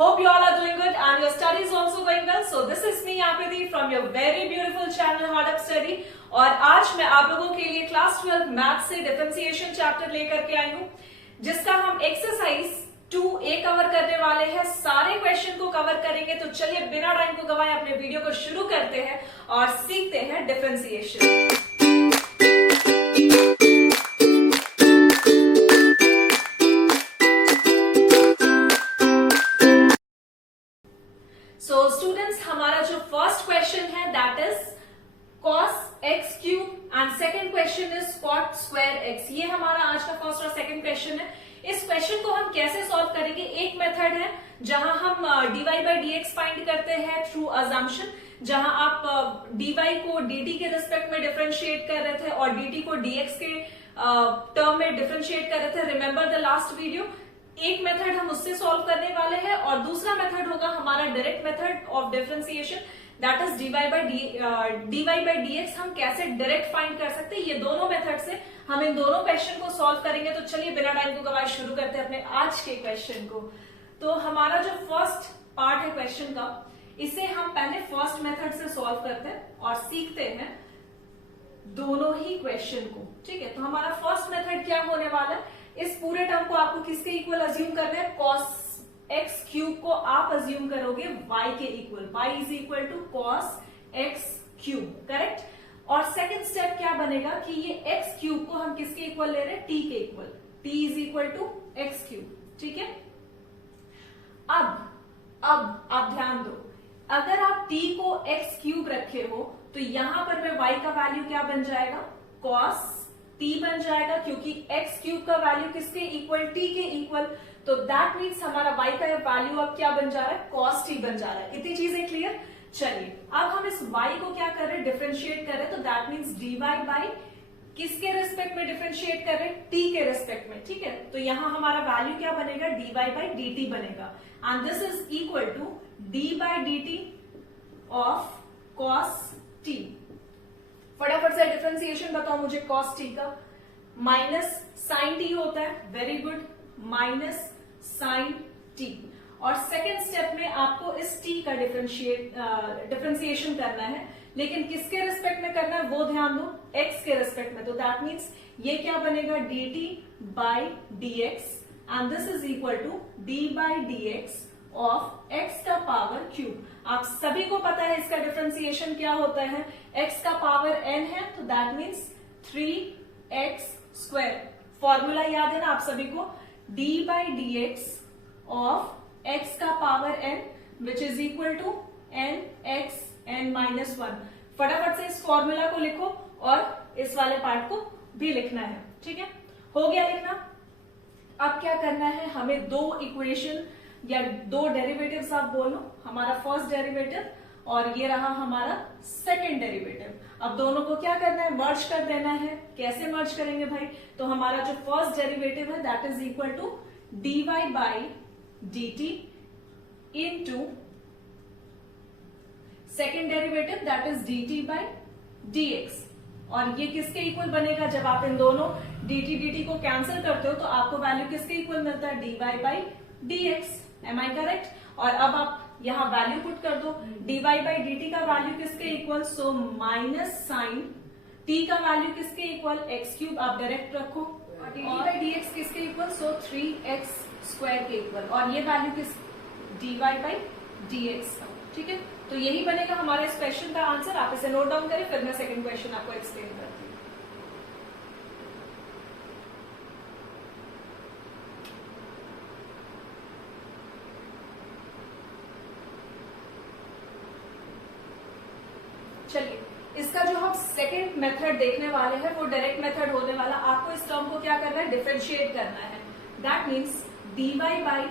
Hope you all are doing good and your study is also going well. So this is me Apriti from your very beautiful channel Hard Up Study. और आज मैं आप लोगों के लिए class 12 math से differentiation chapter लेकर के आई हूँ, जिसका हम एक्सरसाइज 2A कवर करने वाले हैं। सारे क्वेश्चन को कवर करेंगे, तो चलिए बिना टाइम को गवाए अपने वीडियो को शुरू करते हैं और सीखते हैं डिफरेंशिएशन। सो स्टूडेंट्स, हमारा जो फर्स्ट क्वेश्चन है that is cos x cube and second question is cot square x। ये हमारा आज का फर्स्ट और सेकेंड क्वेश्चन है। इस क्वेश्चन को हम कैसे सॉल्व करेंगे? एक मेथड है जहां हम dy by dx फाइंड करते हैं थ्रू अजम्पशन, जहां आप dy को dt के रिस्पेक्ट में डिफरेंशिएट कर रहे थे और dt को dx के टर्म में डिफरेंशिएट कर रहे थे। Remember the last video. एक मेथड हम उससे सॉल्व करने वाले हैं और दूसरा मेथड होगा हमारा direct method of differentiation, that is dy by dx। हम कैसे डायरेक्ट फाइंड कर सकते हैं, ये दोनों मेथड से हम इन दोनों क्वेश्चन को सॉल्व करेंगे। तो चलिए बिना टाइम को गवाए शुरू करते हैं अपने आज के क्वेश्चन को। तो हमारा जो फर्स्ट पार्ट है क्वेश्चन का, इसे हम पहले फर्स्ट मेथड से सॉल्व करते हैं और सीखते हैं दोनों ही क्वेश्चन को। ठीक है, तो हमारा फर्स्ट मेथड क्या होने वाला है? इस पूरे टर्म को आपको किसके इक्वल अज्यूम करना है? cos x क्यूब को आप अज्यूम करोगे y के equal. y is equal to cos x cube, correct. और सेकंड स्टेप क्या बनेगा कि ये x क्यूब को हम किसके इक्वल ले रहे हैं? t के इक्वल। t is equal to x cube. ठीक है, अब आप ध्यान दो, अगर आप t को x क्यूब रखे हो तो यहां पर में y का वैल्यू क्या बन जाएगा? cos t बन जाएगा, क्योंकि x क्यूब का वैल्यू किसके इक्वल? t के इक्वल। तो दैट मीन्स हमारा y का वैल्यू अब क्या बन जा रहा है? cos t बन जा रहा है। इतनी चीजें क्लियर? चलिए अब हम इस y को क्या कर रहे हैं? डिफरेंशिएट कर रहे हैं। तो दैट मीन्स dy बाई किसके रेस्पेक्ट में डिफरेंशिएट कर रहे हैं? t के रेस्पेक्ट में। ठीक है, तो यहां हमारा वैल्यू क्या बनेगा? dy बाई dt बनेगा and this is equal to d by dt of cos t। फटाफट से डिफरेंशिएशन बताओ मुझे cos t का। माइनस साइन t होता है, very good, minus sine t। और सेकेंड स्टेप में आपको इस t का डिफरेंशिएशन करना है, लेकिन किसके रिस्पेक्ट में करना है वो ध्यान दो, x के रिस्पेक्ट में। तो दैट मीन्स ये क्या बनेगा? dt by dx and this is equal to d by dx of x का पावर क्यूब। आप सभी को पता है इसका डिफरेंशिएशन क्या होता है? x का पावर n है, तो that means 3x square. Formula याद है ना आप सभी को? d by dx of x का power n which is equal to nx n minus 1। फटाफट से इस फॉर्मूला को लिखो और इस वाले पार्ट को भी लिखना है। ठीक है, हो गया लिखना। अब क्या करना है? हमें दो इक्वेशन या दो डेरिवेटिव्स आप बोलो। हमारा फर्स्ट डेरिवेटिव और ये रहा हमारा सेकेंड डेरिवेटिव। अब दोनों को क्या करना है? मर्ज कर देना है। कैसे मर्ज करेंगे भाई? तो हमारा जो फर्स्ट डेरिवेटिव है that is equal to dy by dt into second derivative that is dt by dx। और ये किसके इक्वल बनेगा? जब आप इन दोनों dt को कैंसिल करते हो तो आपको वैल्यू किसके इक्वल मिलता है? dy by dx। Am I correct? और अब आप यहां वैल्यू पुट कर दो। dy बाई dt का वैल्यू किसके equal? So minus sine t का वैल्यू किसके इक्वल? x cube. आप डायरेक्ट रखो। dt बाई dx किसके इक्वल? सो 3x स्क्वायर के इक्वल। और ये वैल्यू किस? dy बाई dx का। ठीक है, तो यही बनेगा हमारे इस क्वेश्चन का आंसर। आप इसे नोट डाउन करें, फिर मैं सेकंड क्वेश्चन आपको एक्सप्लेन करती हूँ। चलिए, इसका जो हम सेकेंड मेथड देखने वाले हैं वो डायरेक्ट मेथड होने वाला। आपको इस टर्म को क्या करना है? डिफरेंशिएट करना है। That means dy by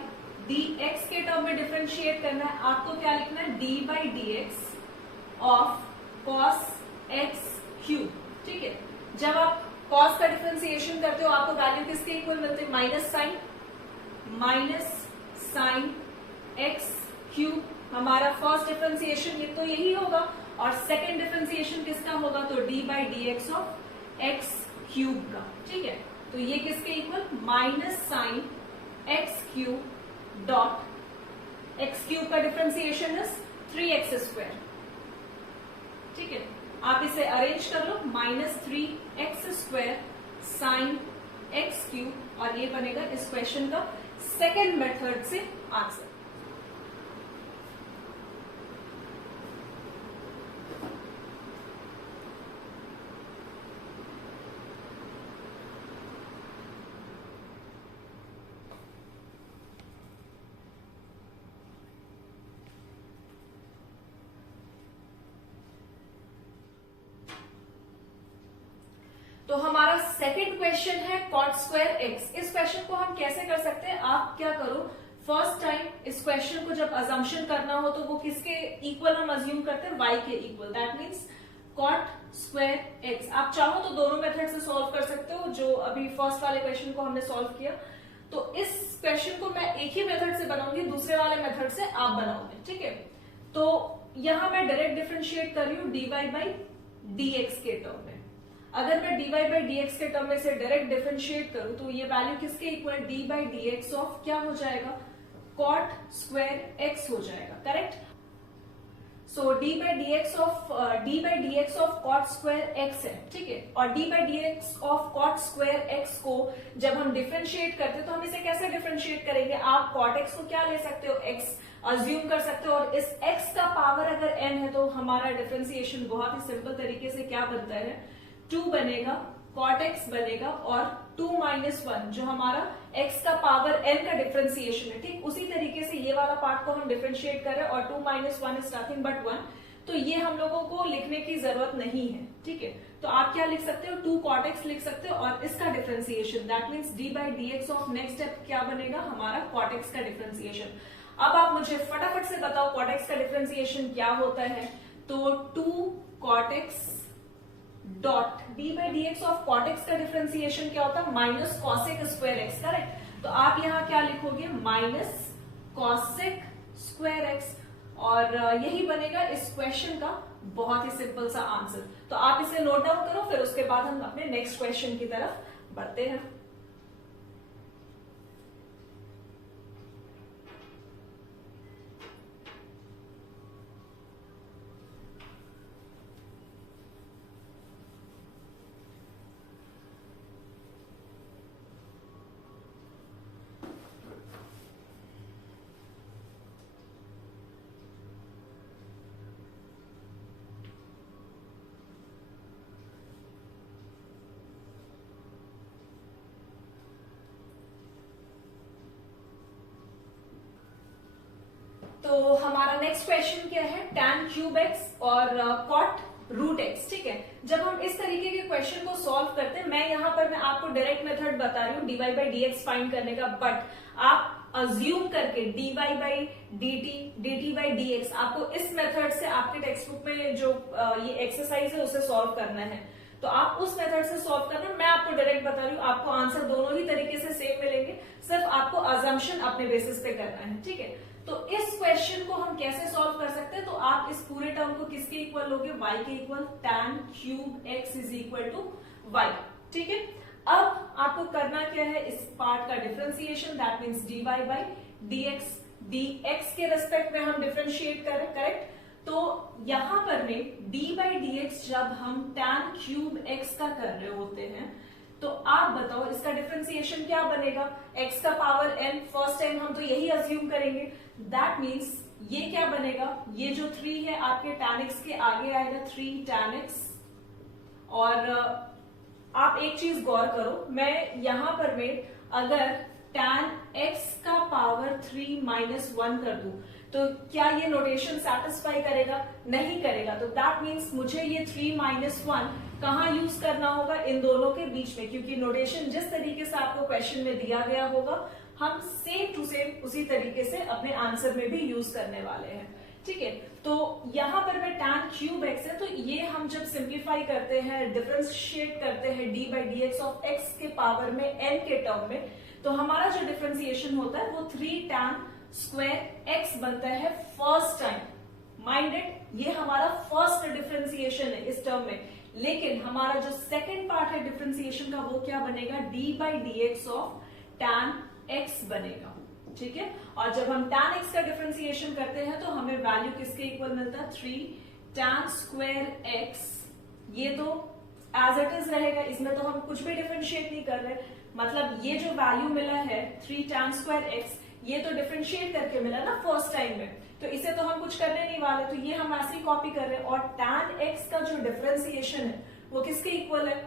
dx के टर्म में डिफरेंशिएट करना है। आपको क्या लिखना है? d by dx of cos x cube. ठीक है, जब आप cos का डिफरेंशिएशन करते हो आपको वैल्यू किसके इक्वल मिलते हैं? Minus sine x cube. हमारा फर्स्ट डिफरेंशिएशन तो यही होगा और सेकेंड डिफरेंशिएशन किसका होगा? तो d by dx of x cube का। ठीक है, तो ये किसके इक्वल? Minus sine x cube dot x cube का डिफरेंशिएशन इज 3x²। ठीक है, आप इसे अरेंज कर लो, -3x² साइन x³ और ये बनेगा इस क्वेश्चन का सेकेंड मेथड से आंसर। तो हमारा सेकंड क्वेश्चन है cot²x। इस क्वेश्चन को हम कैसे कर सकते हैं, आप क्या करो, फर्स्ट टाइम इस क्वेश्चन को जब अजम्पशन करना हो तो वो किसके इक्वल हम अज्यूम करते हैं, y के इक्वल। That means cot²x। आप चाहो तो दोनों मेथड से सॉल्व कर सकते हो, जो अभी फर्स्ट वाले क्वेश्चन को हमने सॉल्व किया। तो इस क्वेश्चन को मैं एक ही मेथड से बनाऊंगी, दूसरे वाले मेथड से आप बनाओगे। ठीक है, तो यहां मैं डायरेक्ट डिफरेंशिएट कर रही हूं dy/dx के टर्म में। अगर मैं dy/dx के टर्म में से डायरेक्ट डिफरेंशिएट करूं तो ये वैल्यू किसके इक्वल, d/dx ऑफ क्या हो जाएगा, cot²x हो जाएगा। Correct. So d/dx of cot²x है। ठीक है, और d/dx ऑफ cot²x को जब हम डिफरेंशिएट करते हैं तो हम इसे कैसे डिफरेंशिएट करेंगे, आप cot x को क्या ले सकते हो, x अज्यूम कर सकते हो, और इस x का पावर अगर n है तो हमारा डिफरेंशिएशन बहुत ही सिंपल तरीके से क्या बनता है, 2 बनेगा, cot x बनेगा, और 2 - 1 जो हमारा x का पावर n का डिफरेंशिएशन है। ठीक, उसी तरीके से ये वाला पार्ट को हम डिफरेंशिएट कर रहे हैं, और 2 - 1 इज नथिंग बट 1। तो ये हम लोगों को लिखने की जरूरत नहीं है। ठीक है, तो आप क्या लिख सकते हो, 2 cot x लिख सकते हो, और इसका differentiation that means d/dx of next step क्या बनेगा, हमारा cot x का डिफरेंशिएशन। अब आप मुझे फटाफट से बताओ cot x का डिफरेंशिएशन क्या होता है। तो 2 cot x dot d/dx of cot x का डिफरेंशिएशन क्या होता है, -cosec²x। करेक्ट। तो आप यहां क्या लिखोगे, -cosec²x, और यही बनेगा इस क्वेश्चन का बहुत ही सिंपल सा आंसर। तो आप इसे नोट डाउन करो, फिर उसके बाद हम अपने नेक्स्ट क्वेश्चन की तरफ बढ़ते हैं। तो हमारा नेक्स्ट क्वेश्चन क्या है, tan³ और cot√x। ठीक है, जब हम इस तरीके के क्वेश्चन को सॉल्व करते हैं, मैं आपको डायरेक्ट मेथड बता रही हूँ dy/dx फाइंड करने का, बट आप अज्यूम करके dy/dt/dx आपको इस मेथड से आपके टेक्स्ट बुक में जो ये एक्सरसाइज है उसे सॉल्व करना है। तो आप उस मेथड से सॉल्व करना, मैं आपको डायरेक्ट बता रही हूँ, आपको आंसर दोनों ही तरीके से सेम मिलेंगे, सिर्फ आपको अजम्पशन अपने बेसिस पे करना है। ठीक है, तो इस क्वेश्चन को हम कैसे सॉल्व कर सकते हैं, तो आप इस पूरे टर्म को किसके इक्वल लोगे, y के इक्वल, tan³ is equal to y। ठीक है, अब आपको करना क्या है, इस पार्ट का differentiation that means dy/dx, dx के रेस्पेक्ट में हम डिफरेंशिएट कर रहे हैं। करेक्ट। तो यहां पर में d/dx जब हम tan³ का कर रहे होते हैं, तो आप बताओ इसका डिफरेंशिएशन क्या बनेगा, x का पावर n, फर्स्ट टाइम हम तो यही अज्यूम करेंगे। दैट मीन्स ये क्या बनेगा, ये जो 3 है आपके tan x के आगे आएगा 3 tan x। और आप एक चीज गौर करो, मैं यहां पर में अगर tan x का पावर 3 - 1 कर दूं तो क्या ये नोटेशन सेटिस्फाई करेगा, नहीं करेगा। तो दैट मीन्स मुझे ये 3 - 1 कहां यूज करना होगा, इन दोनों के बीच में, क्योंकि नोटेशन जिस तरीके से आपको क्वेश्चन में दिया गया होगा हम सेम टू सेम उसी तरीके से अपने आंसर में भी यूज करने वाले हैं। ठीक है, तो यहां पर मैं tan³ है, तो ये हम जब सिंप्लीफाई करते हैं, डिफरेंशिएट करते हैं d/dx ऑफ x के पावर में n के टर्म में, तो हमारा जो डिफरेंशिएशन होता है वो 3 tan² बनता है फर्स्ट टाइम। माइंडेड, ये हमारा फर्स्ट डिफरेंशिएशन है इस टर्म में, लेकिन हमारा जो सेकेंड पार्ट है डिफरेंशिएशन का वो क्या बनेगा, d/dx ऑफ tan x बनेगा। ठीक है। और जब हम tan x का डिफरेंशिएशन करते हैं तो हमें वैल्यू किसके इक्वल मिलता है, 3 tan स्क्वायर x। ये तो एज इट इज रहेगा, इसमें तो हम कुछ भी डिफरेंशिएट नहीं कर रहे, मतलब ये जो वैल्यू मिला है 3 tan स्क्वायर x, ये तो डिफरेंशिएट करके मिला ना फर्स्ट टाइम में, तो इसे तो हम कुछ करने नहीं वाले, तो ये हम ऐसे ही कॉपी कर रहे हैं। और tan x का जो डिफरेंशिएशन है वो किसके इक्वल है,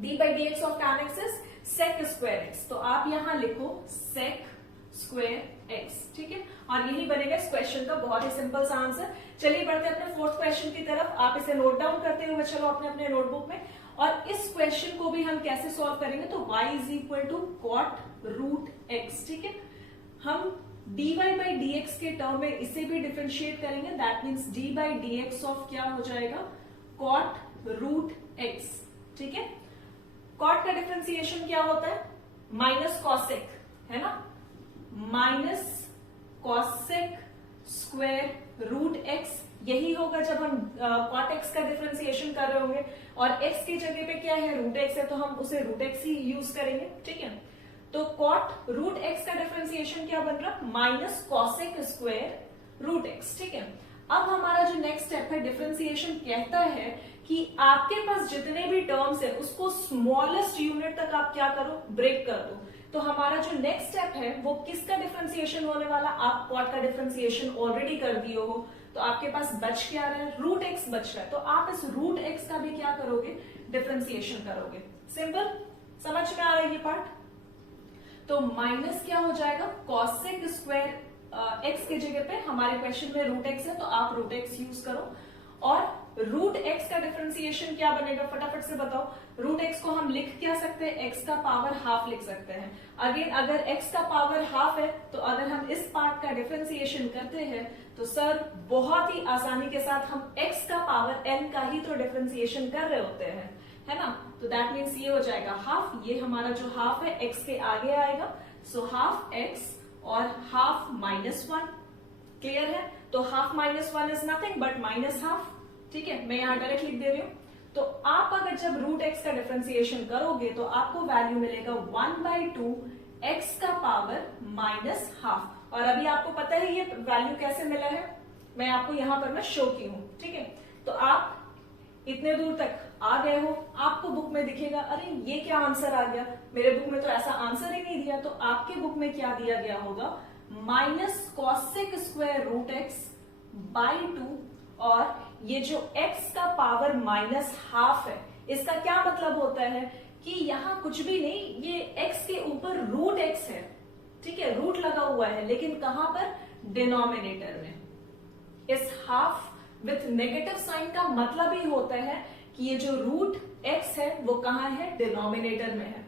d by dx of tan x is sec square x, तो आप यहां लिखो sec स्क्वायर x, ठीक है। और यही बनेगा इस क्वेश्चन का बहुत ही सिंपल सा आंसर। चलिए बढ़ते हैं अपने फोर्थ क्वेश्चन की तरफ। आप इसे नोट डाउन करते हुए चलो अपने अपने नोटबुक में। और इस क्वेश्चन को भी हम कैसे सॉल्व करेंगे, तो y is equal to cot root x, ठीक है। हम dy by dx के टर्म में इसे भी डिफरेंशिएट करेंगे, that means d by dx of क्या हो जाएगा, कॉट रूट x, ठीक है। कॉट का डिफरेंशिएशन क्या होता है, माइनस कॉसेक, है ना, minus cosec square root x, यही होगा जब हम कॉट x का डिफरेंशिएशन कर रहे होंगे। और x की जगह पे क्या है, रूट x है, तो हम उसे रूट x ही यूज करेंगे, ठीक है। तो कॉट रूट x का डिफरेंशिएशन क्या बन रहा, minus cosec square root x, ठीक है। अब हमारा जो नेक्स्ट स्टेप है, डिफरेंशिएशन कहता है कि आपके पास जितने भी टर्म्स है उसको स्मॉलेस्ट यूनिट तक आप क्या करो, ब्रेक कर दो। तो हमारा जो नेक्स्ट स्टेप है वो किसका डिफरेंशिएशन होने वाला, आप कॉट का डिफरेंशिएशन ऑलरेडी कर दिए हो, तो आपके पास बच क्या रहा है, रूट x बच रहा है, तो आप इस रूट x का भी क्या करोगे, डिफरेंशिएशन करोगे। सिंपल, समझ में आ रहा है ये पार्ट। तो माइनस क्या हो जाएगा, कॉसेक स्क्वायर x की जगह पे हमारे क्वेश्चन में रूट x है, तो आप रूट x यूज करो। और रूट x का डिफरेंशिएशन क्या बनेगा, फटाफट से बताओ। रूट x को हम लिख क्या सकते हैं, x का पावर हाफ लिख सकते हैं। अगेन अगर x का पावर हाफ है तो अगर हम इस पार्ट का डिफरेंशिएशन करते हैं तो सर बहुत ही आसानी के साथ हम x का पावर n का ही तो डिफरेंशिएशन कर रहे होते हैं, है ना। तो दैट मीन्स ये हो जाएगा हाफ, ये हमारा जो हाफ है x के आगे आएगा, सो हाफ x और हाफ -1, क्लियर है। तो half -1 is nothing but minus half, ठीक है, मैं यहां डायरेक्ट लिख दे रही हूं। तो आप अगर जब रूट x का डिफरेंशिएशन करोगे तो आपको वैल्यू मिलेगा 1/2 x का पावर -हाफ। और अभी आपको पता है ये वैल्यू कैसे मिला है, मैं आपको यहां पर मैं शो की हूं, ठीक है। तो आप इतने दूर तक आ गए हो, आपको बुक में दिखेगा अरे ये क्या आंसर आ गया, मेरे बुक में तो ऐसा आंसर ही नहीं दिया, तो आपके बुक में क्या दिया गया होगा, minus cosec square root x/2। और ये जो x का पावर -हाफ है, इसका क्या मतलब होता है कि यहां कुछ भी नहीं, ये x के ऊपर रूट x है, ठीक है, रूट लगा हुआ है, लेकिन कहां पर, डिनोमिनेटर में। इस हाफ विथ नेगेटिव साइन का मतलब ही होता है कि ये जो रूट x है वो कहां है, डिनोमिनेटर में है।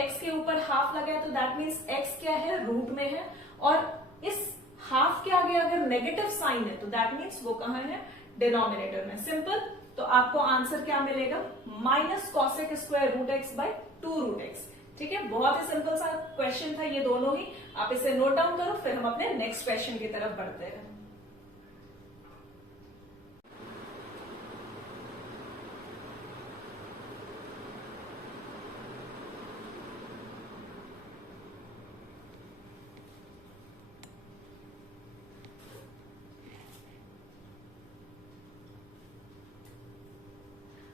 x के ऊपर हाफ लगा है तो दैट मीन्स x क्या है, रूट में है। और इस हाफ के आगे अगर नेगेटिव साइन है तो दैट मीन्स वो कहां है, डिनोमिनेटर में। सिंपल, तो आपको आंसर क्या मिलेगा, minus cosec square root x/2 root x, ठीक है। बहुत ही सिंपल सा क्वेश्चन था ये दोनों ही, आप इसे नोट डाउन करो, फिर हम अपने नेक्स्ट क्वेश्चन की तरफ बढ़ते हैं।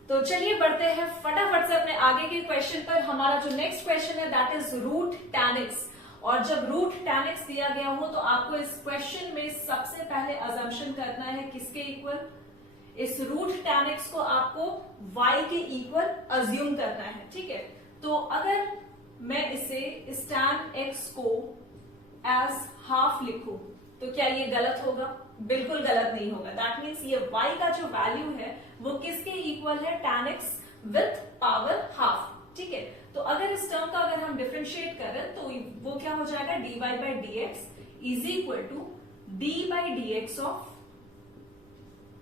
तो चलिए बढ़ते हैं फटाफट से अपने आगे के क्वेश्चन पर। हमारा जो नेक्स्ट क्वेश्चन है that is root tan x। और जब रूट tan x दिया गया हो तो आपको इस क्वेश्चन में सबसे पहले अजम्पशन करना है किसके इक्वल, इस रूट tan x को आपको y के इक्वल अज्यूम करना है, ठीक है। तो अगर मैं इसे इस tan x को एज हाफ लिखूं तो क्या ये गलत होगा, बिल्कुल गलत नहीं होगा। दैट मीन्स ये y का जो वैल्यू है वो किसके इक्वल है, tan x with power half, ठीक है। तो अगर इस टर्म का अगर हम डिफरेंशिएट करें तो वो क्या हो जाएगा, dy by dx is equal to d by dx of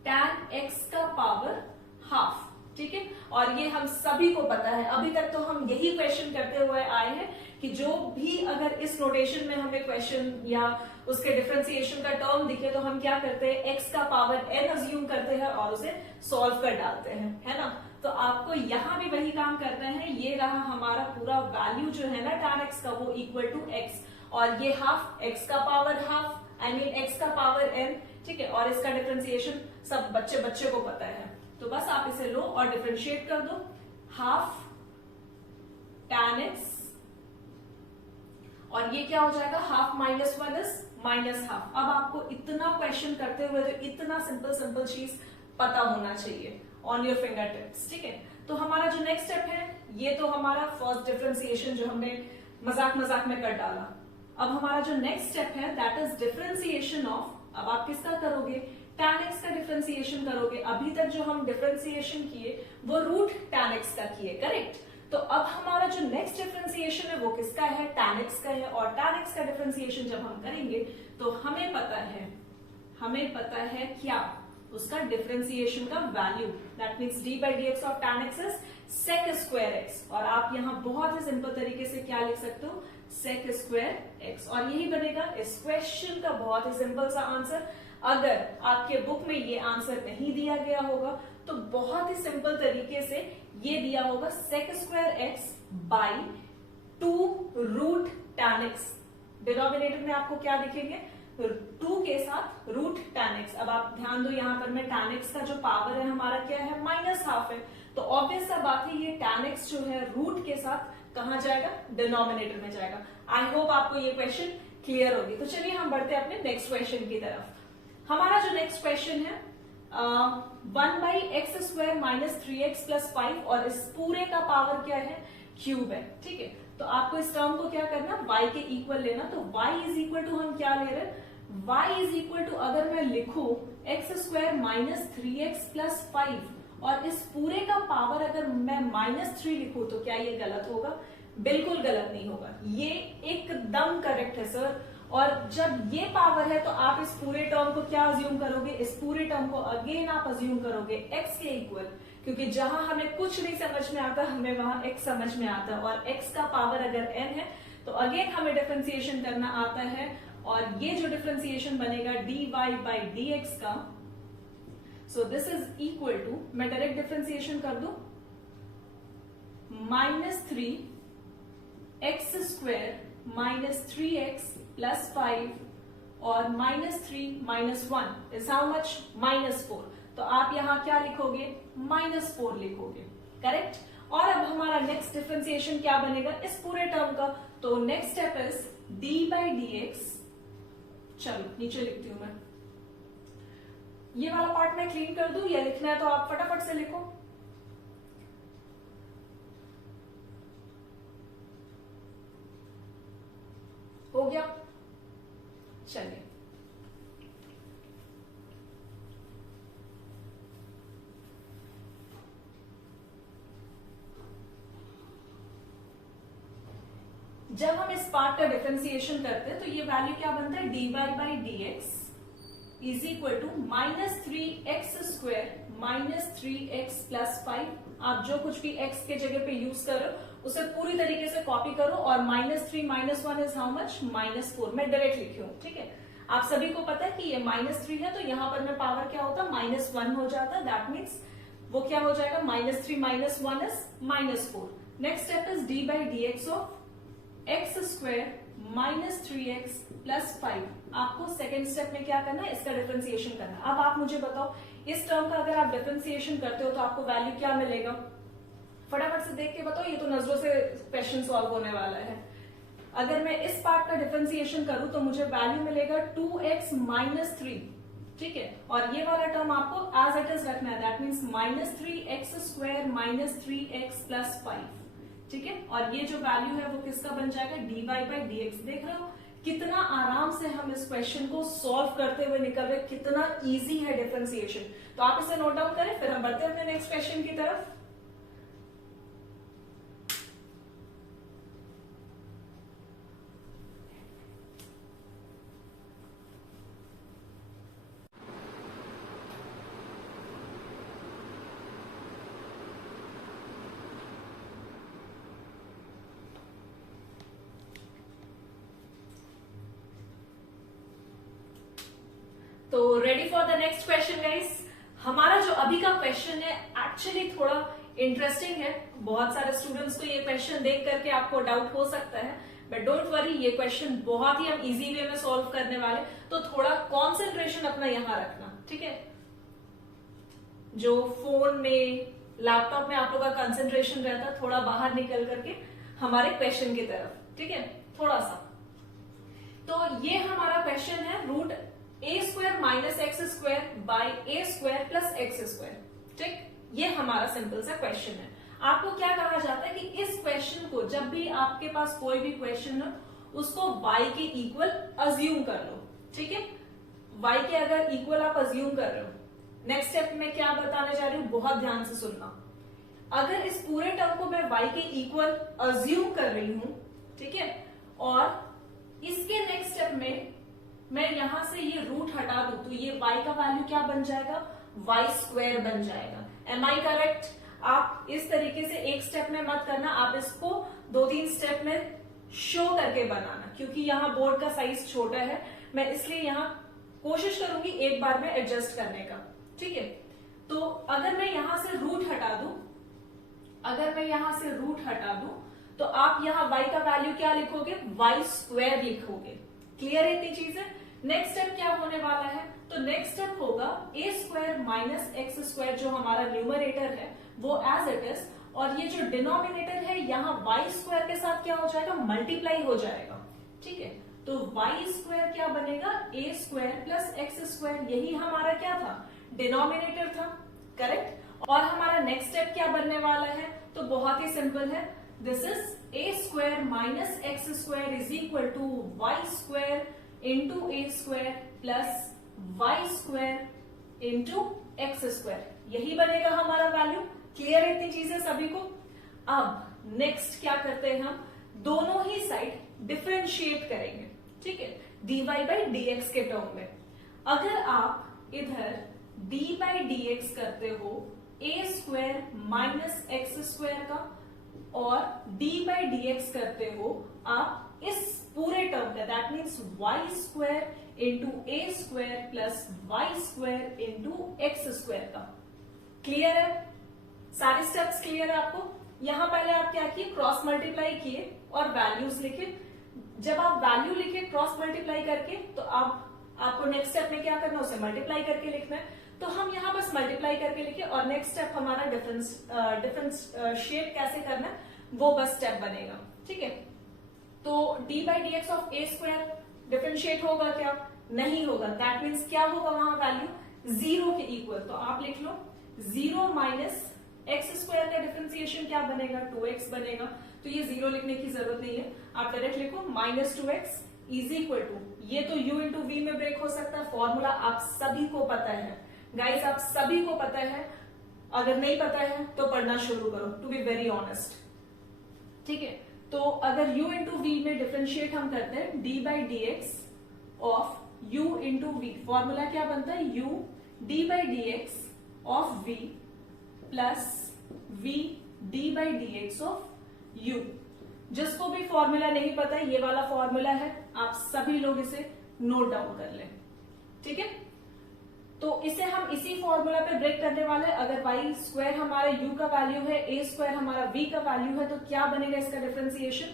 tan x का पावर हाफ, ठीक है। और ये हम सभी को पता है, अभी तक तो हम यही क्वेश्चन करते हुए आए हैं कि जो भी अगर इस नोटेशन में हमें क्वेश्चन या उसके डिफरेंशिएशन का टर्म दिखे तो हम क्या करते हैं, x का पावर n अज्यूम करते हैं और उसे सॉल्व कर डालते हैं, है ना। तो आपको यहां भी वही काम करना है। ये रहा हमारा पूरा वैल्यू जो है ना tan x का, वो इक्वल टू x। और ये हाफ एक्स का power half I mean x का पावर n, ठीक है। और इसका डिफरेंशिएशन सब बच्चे को पता है, तो बस आप इसे लो और डिफरेंशिएट कर दो। हाफ tan x, और ये क्या हो जाएगा, half minus one is minus half. अब आपको इतना क्वेश्चन करते हुए तो इतना सिंपल चीज पता होना चाहिए ऑन योर फिंगर टिप्स, ठीक है। तो हमारा जो नेक्स्ट स्टेप है, ये तो हमारा फर्स्ट डिफरेंशिएशन जो हमने मजाक में कर डाला। अब हमारा जो नेक्स्ट स्टेप है दैट इज डिफरेंशिएशन ऑफ, अब आप किसका करोगे, tan x का डिफरेंशिएशन करोगे। अभी तक जो हम डिफरेंशिएशन किए वो रूट tan x का किए, करेक्ट। तो अब हमारा जो नेक्स्ट डिफरेंशिएशन है वो किसका है, tan x का है। और tan x का डिफरेंशिएशन जब हम करेंगे तो हमें पता है क्या, उसका डिफरेंशिएशन का value, that means d by dx of tan x is sec square x। और आप यहां बहुत ही सिंपल तरीके से क्या लिख सकते हो, sec स्क्वायर x, और यही बनेगा इस क्वेश्चन का बहुत ही सिंपल सा आंसर। अगर आपके बुक में ये आंसर नहीं दिया गया होगा तो बहुत ही सिंपल तरीके से ये दिया होगा sec square x by 2 root tan x। Denominator में आपको क्या दिखेंगे, 2 के साथ रूट tan x। अब आप ध्यान दो, यहां पर मैं tan x का जो पावर है हमारा क्या है, माइनस हाफ है। तो ऑब्वियस सा बात है ये tan x जो है रूट के साथ कहां जाएगा, डिनोमिनेटर में जाएगा। आई होप आपको ये क्वेश्चन क्लियर होगी। तो चलिए हम बढ़ते हैं अपने नेक्स्ट क्वेश्चन की तरफ। हमारा जो नेक्स्ट क्वेश्चन है 1 by x square minus 3x plus 5, और इस पूरे का पावर क्या है, क्यूब है, ठीक है। तो आपको इस टर्म को क्या करना, y के इक्वल लेना। तो y इज इक्वल टू हम क्या ले रहे हैं, y इज इक्वल टू अगर मैं लिखूं x square minus 3x plus 5, और इस पूरे का पावर अगर मैं -3 लिखूं तो क्या ये गलत होगा, बिल्कुल गलत नहीं होगा, ये एकदम करेक्ट है सर। और जब ये पावर है तो आप इस पूरे टर्म को क्या अज्यूम करोगे, इस पूरे टर्म को अगेन आप अज्यूम करोगे x के इक्वल, क्योंकि जहां हमें कुछ नहीं समझ में आता हमें वहां x समझ में आता है। और x का पावर अगर n है तो अगेन हमें डिफरेंशिएशन करना आता है, और ये जो डिफरेंशिएशन बनेगा dy बाई dx का, so this is equal to, मैं डायरेक्ट डिफरेंशिएशन कर दूं, -3 x square minus 3x plus 5 और -3 माइनस 1 इज हाउ मच, -4। तो आप यहां क्या लिखोगे, -4 लिखोगे, करेक्ट। और अब हमारा नेक्स्ट डिफरेंशिएशन क्या बनेगा इस पूरे टर्म का, तो next step is d by dx। चलो नीचे लिखती हूं मैं, ये वाला पार्ट मैं क्लीन कर दूं, या लिखना है तो आप फटाफट से लिखो। हो गया, चलिए जब हम इस पार्ट का डिफरेंशिएशन करते हैं तो ये वैल्यू क्या बनता है, dy by dx is equal to -3x square minus 3x plus 5। आप जो कुछ भी x के जगह पे यूज करो उसे पूरी तरीके से कॉपी करो, और -3 माइनस 1 इज हाउ मच, -4। मैं डायरेक्ट लिखी हूं, ठीक है। आप सभी को पता है कि ये -3 है, तो यहां पर मैं पावर क्या होता, -1 हो जाता। दैट मीन्स वो क्या हो जाएगा, -3 minus 1 is -4। Next step is d by dx of x square minus 3x plus 5। आपको सेकेंड स्टेप में क्या करना है, इसका डिफरेंशिएशन करना है। अब आप मुझे बताओ, इस टर्म का अगर आप डिफरेंशिएशन करते हो तो आपको वैल्यू क्या मिलेगा, फटाफट से देख के बताओ, ये तो नजरों से क्वेश्चन सॉल्व होने वाला है। अगर मैं इस पार्ट का डिफरेंशिएशन करूं तो मुझे वैल्यू मिलेगा 2x माइनस 3, ठीक है। और ये वाला टर्म आपको एज इट इज रखना है, that means -3x square minus 3x plus 5, ठीक है। और ये जो वैल्यू है वो किसका बन जाएगा, dy बाई dx। देख रहे हो कितना आराम से हम इस क्वेश्चन को सॉल्व करते हुए निकल रहे, कितना इजी है डिफरेंशिएशन। तो आप इसे नोट डाउन करें, फिर हम बढ़ते हैं अपने नेक्स्ट क्वेश्चन की तरफ। तो ready for the next question guys. हमारा जो अभी का क्वेश्चन है एक्चुअली थोड़ा इंटरेस्टिंग है। बहुत सारे स्टूडेंट्स को ये क्वेश्चन देख करके आपको डाउट हो सकता है, बट डोंट वरी, ये क्वेश्चन बहुत ही हम इजी वे में सॉल्व करने वाले, तो थोड़ा कॉन्सेंट्रेशन अपना यहां रखना, ठीक है। जो फोन में, लैपटॉप में आप लोग का कंसेंट्रेशन रहता है, थोड़ा बाहर निकल करके हमारे क्वेश्चन की तरफ, ठीक है, थोड़ा सा। तो ये हमारा क्वेश्चन है root a square minus x square by a square plus x square, ठीक। ये हमारा सिंपल सा क्वेश्चन है। आपको क्या कहा जाता है कि इस क्वेश्चन को जब भी आपके पास कोई भी क्वेश्चन हो, उसको y के इक्वल अज्यूम कर लो, ठीक है। y के अगर इक्वल आप अज्यूम कर रहे हो, नेक्स्ट स्टेप में क्या बताने जा रही हूं, बहुत ध्यान से सुनना। अगर इस पूरे टर्म को मैं y के इक्वल अज्यूम कर रही हूं, ठीक है, और इसके नेक्स्ट स्टेप में मैं यहां से ये रूट हटा दूं, तो ये y का वैल्यू क्या बन जाएगा, y स्क्वायर बन जाएगा। Am I correct? आप इस तरीके से एक स्टेप में मत करना, आप इसको 2-3 स्टेप में शो करके बनाना, क्योंकि यहाँ बोर्ड का साइज छोटा है, मैं इसलिए यहाँ कोशिश करूंगी एक बार में एडजस्ट करने का, ठीक है। तो अगर मैं यहां से रूट हटा दूं, तो आप यहाँ y का वैल्यू क्या लिखोगे, y स्क्वायर लिखोगे। क्लियर है इतनी चीजें? नेक्स्ट स्टेप क्या होने वाला है, तो नेक्स्ट स्टेप होगा ए स्क्वायर माइनस एक्स स्क्वायर, जो हमारा न्यूमरेटर है वो एज इट इज, और ये जो डिनोमिनेटर है यहाँ y स्क्वायर के साथ क्या हो जाएगा, मल्टीप्लाई हो जाएगा, ठीक है। तो y स्क्वायर क्या बनेगा, ए स्क्वायर प्लस एक्स स्क्वायर, यही हमारा क्या था, डिनोमिनेटर था, करेक्ट। और हमारा नेक्स्ट स्टेप क्या बनने वाला है, तो बहुत ही सिंपल है, this is a square minus x square is equal to y square into a square plus y square into x square, यही बनेगा हमारा वैल्यू। क्लियर है इतनी चीजें सभी को? अब नेक्स्ट क्या करते हैं, हम दोनों ही साइड डिफरेंशिएट करेंगे, ठीक है, dy बाई dx के टर्म में। अगर आप इधर d बाई dx करते हो ए स्क्वायर माइनस एक्स स्क्वायर का, और d बाई dx करते हो आप इस पूरे टर्म का, that means y square into a square plus y square into x square का। क्लियर है? सारे स्टेप्स क्लियर है आपको? यहां पहले आप क्या किए, क्रॉस मल्टीप्लाई किए और वैल्यूज लिखे। जब आप वैल्यू लिखे क्रॉस मल्टीप्लाई करके, तो आपको नेक्स्ट स्टेप में क्या करना है, उसे मल्टीप्लाई करके लिखना है। तो हम यहाँ बस मल्टीप्लाई करके लिखे, और नेक्स्ट स्टेप हमारा डिफरेंशिएट कैसे करना है वो बस स्टेप बनेगा, ठीक है। तो d by d x of A square differentiate होगा क्या, नहीं होगा, दैट मीन्स क्या होगा वहां वैल्यू 0 के इक्वल। तो आप लिख लो 0 माइनस एक्स स्क्वायर का डिफरेंशिएशन क्या बनेगा, 2x बनेगा। तो ये 0 लिखने की जरूरत नहीं है, आप डायरेक्ट लिखो minus 2x is equal to, ये तो u इंटू वी में ब्रेक हो सकता है, फॉर्मूला आप सभी को पता है गाइस, आप सभी को पता है। अगर नहीं पता है तो पढ़ना शुरू करो, टू बी वेरी ऑनेस्ट, ठीक है। तो अगर u इंटू वी में डिफरेंशिएट हम करते हैं d by d x of u into v, formula क्या बनता है, u d by d x of v plus v d by d x of u। जिसको भी फॉर्मूला नहीं पता है, ये वाला फॉर्मूला है, आप सभी लोग इसे नोट डाउन कर लें, ठीक है। तो इसे हम इसी फॉर्मूला पे ब्रेक करने वाले हैं। अगर y स्क्वायर हमारा u का वैल्यू है, a स्क्वायर हमारा v का वैल्यू है, तो क्या बनेगा इसका differentiation,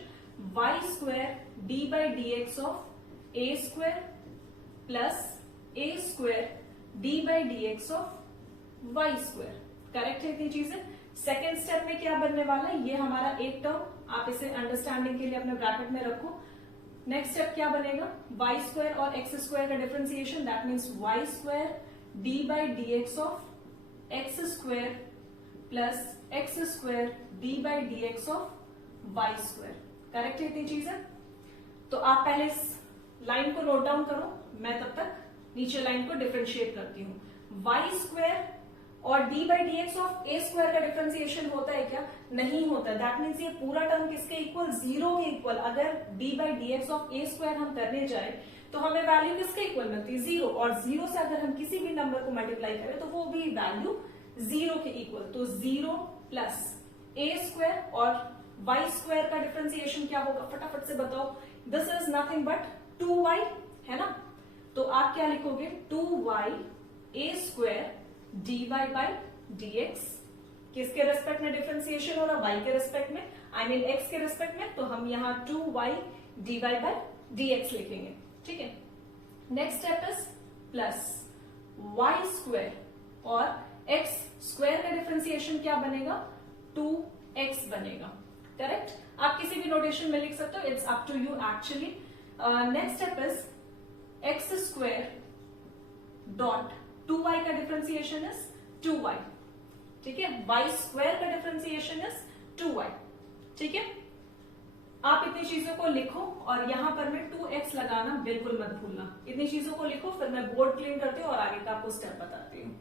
y square d by d x of a square plus a square d by d x of y square. Correct है इतनी चीजें? सेकेंड स्टेप में क्या बनने वाला है, ये हमारा एक टर्म, आप इसे अंडरस्टैंडिंग के लिए अपने ब्रैकेट में रखो। नेक्स्ट स्टेप क्या बनेगा, y स्क्वायर और x स्क्वायर का differentiation, that means y square d by d x of x square plus x square d by d x of y square. Correct है इतनी चीजें? तो आप पहले इस लाइन को नोट डाउन करो, मैं तब तक नीचे लाइन को डिफरेंशिएट करती हूँ। y स्क्वायर और d by d x of A square का डिफरेंशिएशन होता है क्या, नहीं होता। दैट मीन्स ये पूरा टर्म किसके इक्वल, 0 के इक्वल। अगर d by d x of A square हम करने जाए तो हमें वैल्यू किसके इक्वल मिलती है, 0, और 0 से अगर हम किसी भी नंबर को मल्टीप्लाई करें तो वो भी वैल्यू 0 के इक्वल। तो 0 प्लस ए स्क्वायर और वाई स्क्वायर का डिफरेंशिएशन क्या होगा, फटाफट से बताओ। This is nothing but 2y, है ना। तो आप क्या लिखोगे, 2y A square dy by dx, किसके रेस्पेक्ट में डिफरेंशिएशन हो रहा, y के रेस्पेक्ट में, आई मीन x के रेस्पेक्ट में। तो हम यहाँ 2y dy बाय dx लिखेंगे, ठीक है। Next step is plus y square और एक्स स्क्वायर का डिफरेंशिएशन क्या बनेगा, 2x बनेगा, करेक्ट। आप किसी भी नोटेशन में लिख सकते हो, it's up to you actually. Next step is x square dot 2y का डिफरेंशिएशन इज 2y, ठीक है। y स्क्वायर का डिफरेंशिएशन इज 2y, ठीक है। आप इतनी चीजों को लिखो और यहां पर मैं 2x लगाना बिल्कुल मत भूलना। इतनी चीजों को लिखो, फिर मैं बोर्ड क्लीन करती हूँ और आगे का आपको स्टेप बताती हूँ।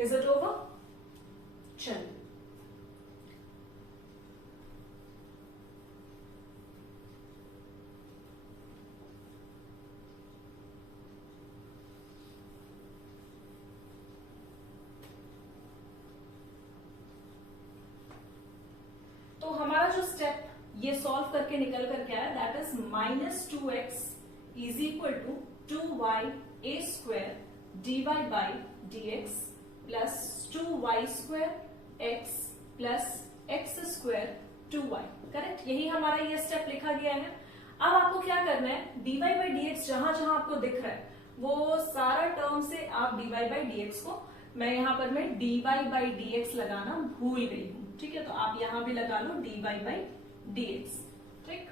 Is it over? चलिए, तो हमारा जो स्टेप ये सॉल्व करके निकल कर क्या है, that is -2x is equal to 2y a square dy by dx plus 2y square x plus x square 2y, correct. यही हमारा ये स्टेप लिखा गया है। अब आपको क्या करना है, dy बाई dx जहां जहां आपको दिख रहा है वो सारा टर्म से आप dy बाई dx को, मैं यहां पर मैं dy बाई dx लगाना भूल गई हूं, ठीक है। तो आप यहां भी लगा लो dy बाई dx, ठीक।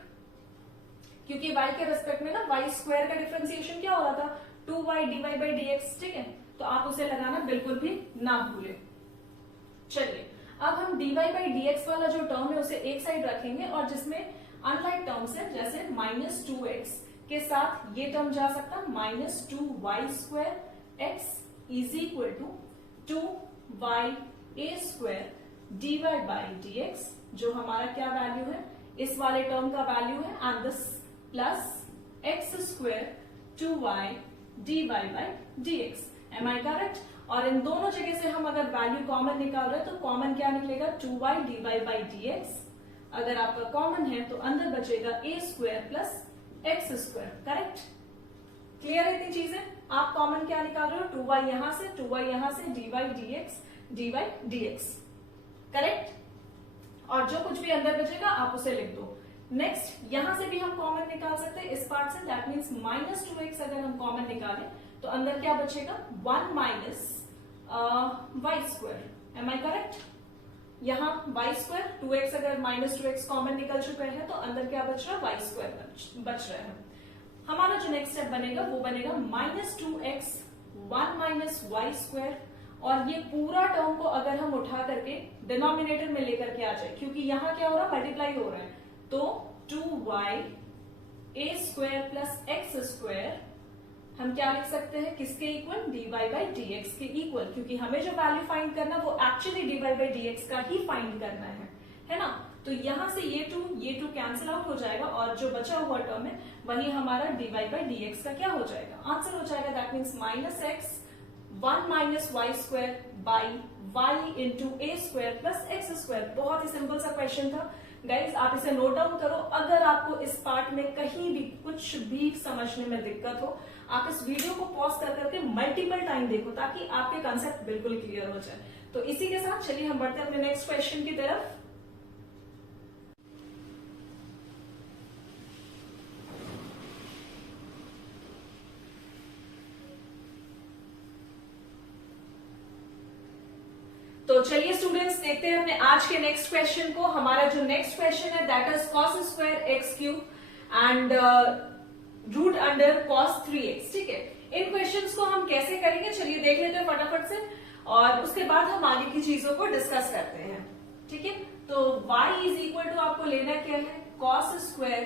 क्योंकि y के रेस्पेक्ट में ना y स्क्वायर का डिफरेंशिएशन क्या हो रहा था, 2y dy बाई dx, ठीक है। तो आप उसे लगाना बिल्कुल भी ना भूले। चलिए, अब हम dy बाई dx वाला जो टर्म है उसे एक साइड रखेंगे और जिसमें अनलाइक टर्म्स है, जैसे -2x के साथ ये टर्म जा सकता है -2y square x is equal to 2y a square dy by dx, जो हमारा क्या वैल्यू है, इस वाले टर्म का वैल्यू है, and this plus x square 2y dy by dx। Am I correct? और इन दोनों जगह से हम अगर वैल्यू कॉमन निकाल रहे हैं तो कॉमन क्या निकलेगा, 2y dy बाई dx। अगर आपका कॉमन है तो अंदर बचेगा a square plus x square, correct. Clear है इतनी चीजें? आप कॉमन क्या निकाल रहे हो, 2y यहां से 2y यहां से dy dx, करेक्ट। और जो कुछ भी अंदर बचेगा आप उसे लिख दो। नेक्स्ट, यहां से भी हम कॉमन निकाल सकते हैं इस पार्ट से, दैट मीन्स -2x अगर हम कॉमन निकालें तो अंदर क्या बचेगा, 1 minus y square. Am I correct? यहां y स्क्वायर 2x, अगर -2x कॉमन निकल चुका है तो अंदर क्या बच रहा है, y स्क्वायर बच रहा है। हमारा जो नेक्स्ट स्टेप बनेगा वो बनेगा -2x 1 माइनस y स्क्वायर, और ये पूरा टर्म को अगर हम उठा करके डिनोमिनेटर में लेकर के आ जाए, क्योंकि यहां क्या हो रहा है, मल्टीप्लाई हो रहा है, तो 2y a square plus x square हम क्या लिख सकते हैं, किसके इक्वल, dy बाई dx के इक्वल, क्योंकि हमें जो वैल्यू फाइंड करना वो एक्चुअली dy बाई dx का ही फाइंड करना है ना। तो यहां से ये टू कैंसिल आउट हो जाएगा और जो बचा हुआ टर्म है वही हमारा dy बाई dx का क्या हो जाएगा, आंसर हो जाएगा। That means -x 1 minus y square by y into a square plus x square. बहुत ही सिंपल सा क्वेश्चन था गाइज, आप इसे नोट डाउन करो। अगर आपको इस पार्ट में कहीं भी कुछ भी समझने में दिक्कत हो, आप इस वीडियो को पॉज कर करके मल्टीपल टाइम देखो ताकि आपके कंसेप्ट बिल्कुल क्लियर हो जाए। तो इसी के साथ चलिए हम बढ़ते हैं अपने नेक्स्ट क्वेश्चन की तरफ। तो चलिए स्टूडेंट्स, देखते हैं अपने आज के नेक्स्ट क्वेश्चन को। हमारा जो नेक्स्ट क्वेश्चन है that is cos square x cube and root under cos 3x, ठीक है। इन क्वेश्चंस को हम कैसे करेंगे चलिए देख लेते हैं फटाफट से, और उसके बाद हम आगे की चीजों को डिस्कस करते हैं, ठीक है। तो y इज इक्वल टू आपको लेना क्या है, cos स्क्वायर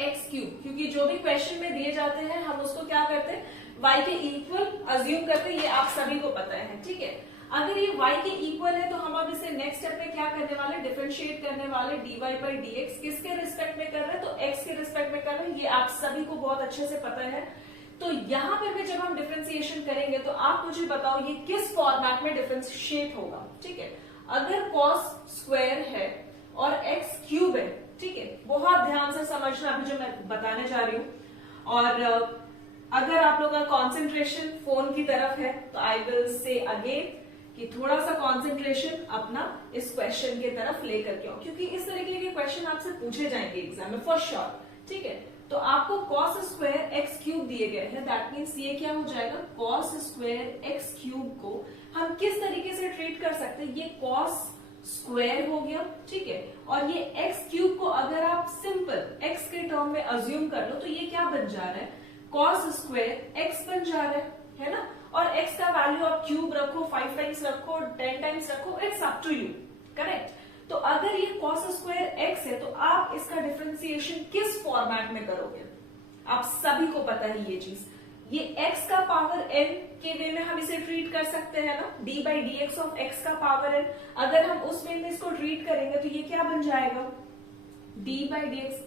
एक्स क्यूब, क्योंकि जो भी क्वेश्चन में दिए जाते हैं हम उसको क्या करते हैं, y के इक्वल अज्यूम करते हैं, ये आप सभी को पता है, ठीक है। अगर ये y के इक्वल है तो हम अब इसे नेक्स्ट स्टेप में क्या करने वाले, डिफरेंशिएट करने वाले dy बाई dx। किसके रिस्पेक्ट में कर रहे हैं, तो x के रिस्पेक्ट में कर रहे हैं, ये आप सभी को बहुत अच्छे से पता है। तो यहां पर भी जब हम डिफरेंशिएशन करेंगे तो आप मुझे बताओ ये किस फॉर्मेट में डिफरेंशिएट होगा, ठीक है। अगर cos स्क्वायर है और x क्यूब है, ठीक है, बहुत ध्यान से समझना अभी जो मैं बताने जा रही हूं। और अगर आप लोग का कॉन्सेंट्रेशन फोन की तरफ है तो आई विल से अगेन कि थोड़ा सा कंसंट्रेशन अपना इस क्वेश्चन की तरफ लेकर के आओ, क्योंकि इस तरीके के क्वेश्चन आपसे पूछे जाएंगे एग्जाम में फॉर श्योर। ठीक है, तो आपको cos स्क्वायर एक्स क्यूब दिए गए हैं, दैट मीन्स ये क्या हो जाएगा, cos स्क्वायर एक्स क्यूब को हम किस तरीके से ट्रीट कर सकते हैं, ये cos स्क्वायर हो गया। ठीक है, और ये एक्स क्यूब को अगर आप सिंपल एक्स के टर्म में अज्यूम कर लो तो ये क्या बन जा रहा है, cos स्क्वायर एक्स बन जा रहा है ना। और x का वैल्यू आप क्यूब रखो, 5 टाइम्स रखो, 10 टाइम्स रखो, it's up to you, correct. तो अगर ये cos स्क्वायर x है तो आप इसका डिफरेंशिएशन किस फॉर्मेट में करोगे, आप सभी को पता है ये चीज, ये x का पावर n के वे में हम इसे ट्रीट कर सकते हैं ना, d by d x of x का पावर n। अगर हम उस वे में इसको ट्रीट करेंगे तो ये क्या बन जाएगा, d by d x.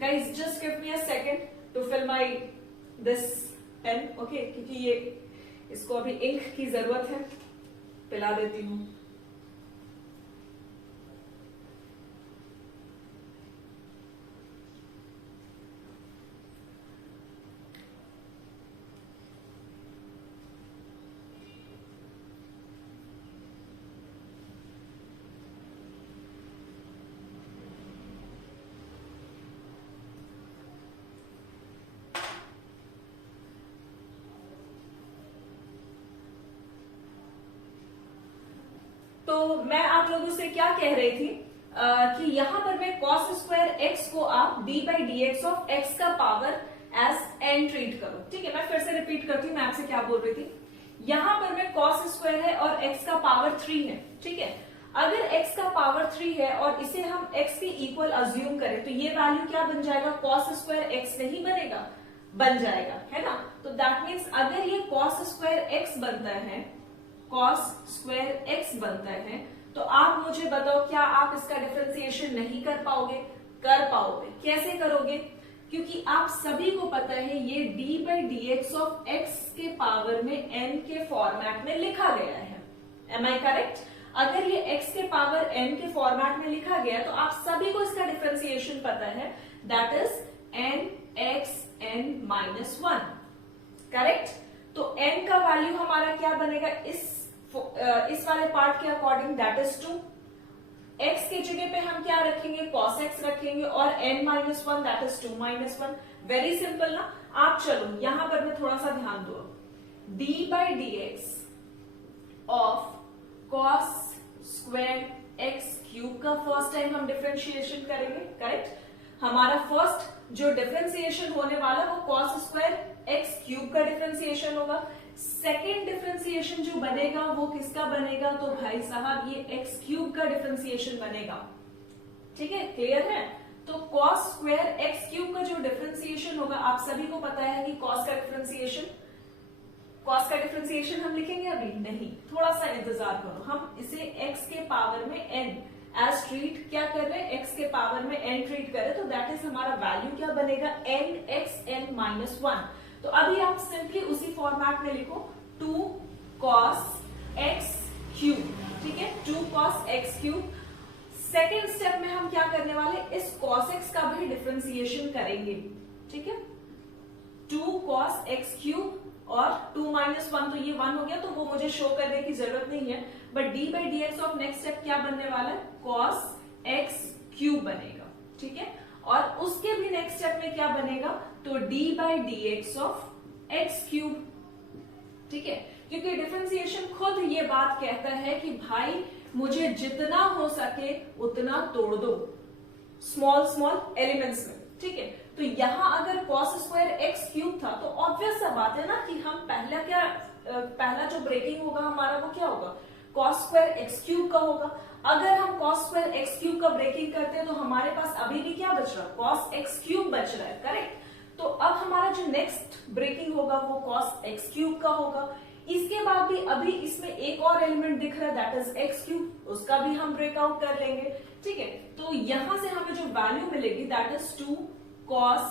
Guys just give me a second to fill my this pen, okay, क्योंकि ये इसको अभी इंक की जरूरत है, पिला देती हूं। तो मैं आप लोगों से क्या कह रही थी कि यहां पर मैं cos स्क्वायर एक्स को आप d by d x of x का पावर एज n ट्रीट करो। ठीक है, मैं फिर से रिपीट करती हूँ, मैं आपसे क्या बोल रही थी, यहां पर मैं cos स्क्वायर है और x का पावर 3 है। ठीक है, अगर x का पावर 3 है और इसे हम x के इक्वल अज्यूम करें तो ये वैल्यू क्या बन जाएगा, cos स्क्वायर x नहीं बनेगा, बन जाएगा, है ना। तो दैट मीन्स अगर ये cos स्क्वायर x बनता है, cos स्क्वायर x बनता है, तो आप मुझे बताओ क्या आप इसका डिफरेंशिएशन नहीं कर पाओगे, कर पाओगे। कैसे करोगे, क्योंकि आप सभी को पता है ये d by d x of x के पावर में n के फॉर्मेट में लिखा गया है, एम आई करेक्ट। अगर ये x के पावर n के फॉर्मेट में लिखा गया तो आप सभी को इसका डिफरेंशिएशन पता है, that is n x n minus 1, correct. तो n का वैल्यू हमारा क्या बनेगा, इस वाले पार्ट के अकॉर्डिंग दैट इज 2। x की जगह पे हम क्या रखेंगे, cos x रखेंगे, और n minus 1 that is 2 minus 1। Very simple ना। आप चलो यहां पर मैं थोड़ा सा ध्यान दो, d by d x of cos square x cube का फर्स्ट टाइम हम डिफरेंशिएशन करेंगे, करेक्ट। हमारा फर्स्ट जो डिफरेंशिएशन होने वाला वो cos स्क्वायर x क्यूब का डिफरेंशिएशन होगा। सेकेंड डिफरेंशिएशन जो बनेगा वो किसका बनेगा, तो भाई साहब ये x क्यूब का डिफरेंशिएशन बनेगा। ठीक है, क्लियर है। तो cos स्क्वायर x क्यूब का जो डिफरेंशिएशन होगा, आप सभी को पता है कि cos का डिफरेंशिएशन हम लिखेंगे अभी नहीं, थोड़ा सा इंतजार करो। हम इसे x के पावर में n एज ट्रीट क्या कर रहे हैं, x के पावर में n ट्रीट कर रहे, तो दैट इज हमारा वैल्यू क्या बनेगा, n x n माइनस 1। तो अभी आप सिंपली उसी फॉर्मेट में लिखो 2 cos x क्यूब। ठीक है, 2 cos x cube. Second step में हम क्या करने वाले, इस cos x का भी डिफरेंशिएशन करेंगे। ठीक है, 2 cos x क्यूब और 2 माइनस 1, तो ये 1 हो गया, तो वो मुझे शो करने की जरूरत नहीं है। But d by d x of next step क्या बनने वाला है, cos x क्यूब बनेगा। ठीक है, और उसके भी नेक्स्ट स्टेप में क्या बनेगा, तो d by d x of x cube. ठीक है, क्योंकि डिफरेंशिएशन खुद ये बात कहता है कि भाई मुझे जितना हो सके उतना तोड़ दो स्मॉल स्मॉल एलिमेंट्स में। ठीक है, तो यहां अगर cos स्क्वायर एक्स क्यूब था तो ऑब्वियस सा बात है ना कि हम पहला जो ब्रेकिंग होगा हमारा वो क्या होगा, cos स्क्वायर एक्स क्यूब का होगा। अगर हम cos स्क्वायर एक्स क्यूब का ब्रेकिंग करते हैं तो हमारे पास अभी भी क्या बच रहा है, cos एक्स क्यूब बच रहा है, करेक्ट। तो अब हमारा जो नेक्स्ट ब्रेकिंग होगा वो cos एक्स क्यूब का होगा। इसके बाद भी अभी इसमें एक और एलिमेंट दिख रहा है, दैट इज एक्स क्यूब, उसका भी हम ब्रेकआउट कर लेंगे। ठीक है, तो यहां से हमें जो वैल्यू मिलेगी that is 2 cos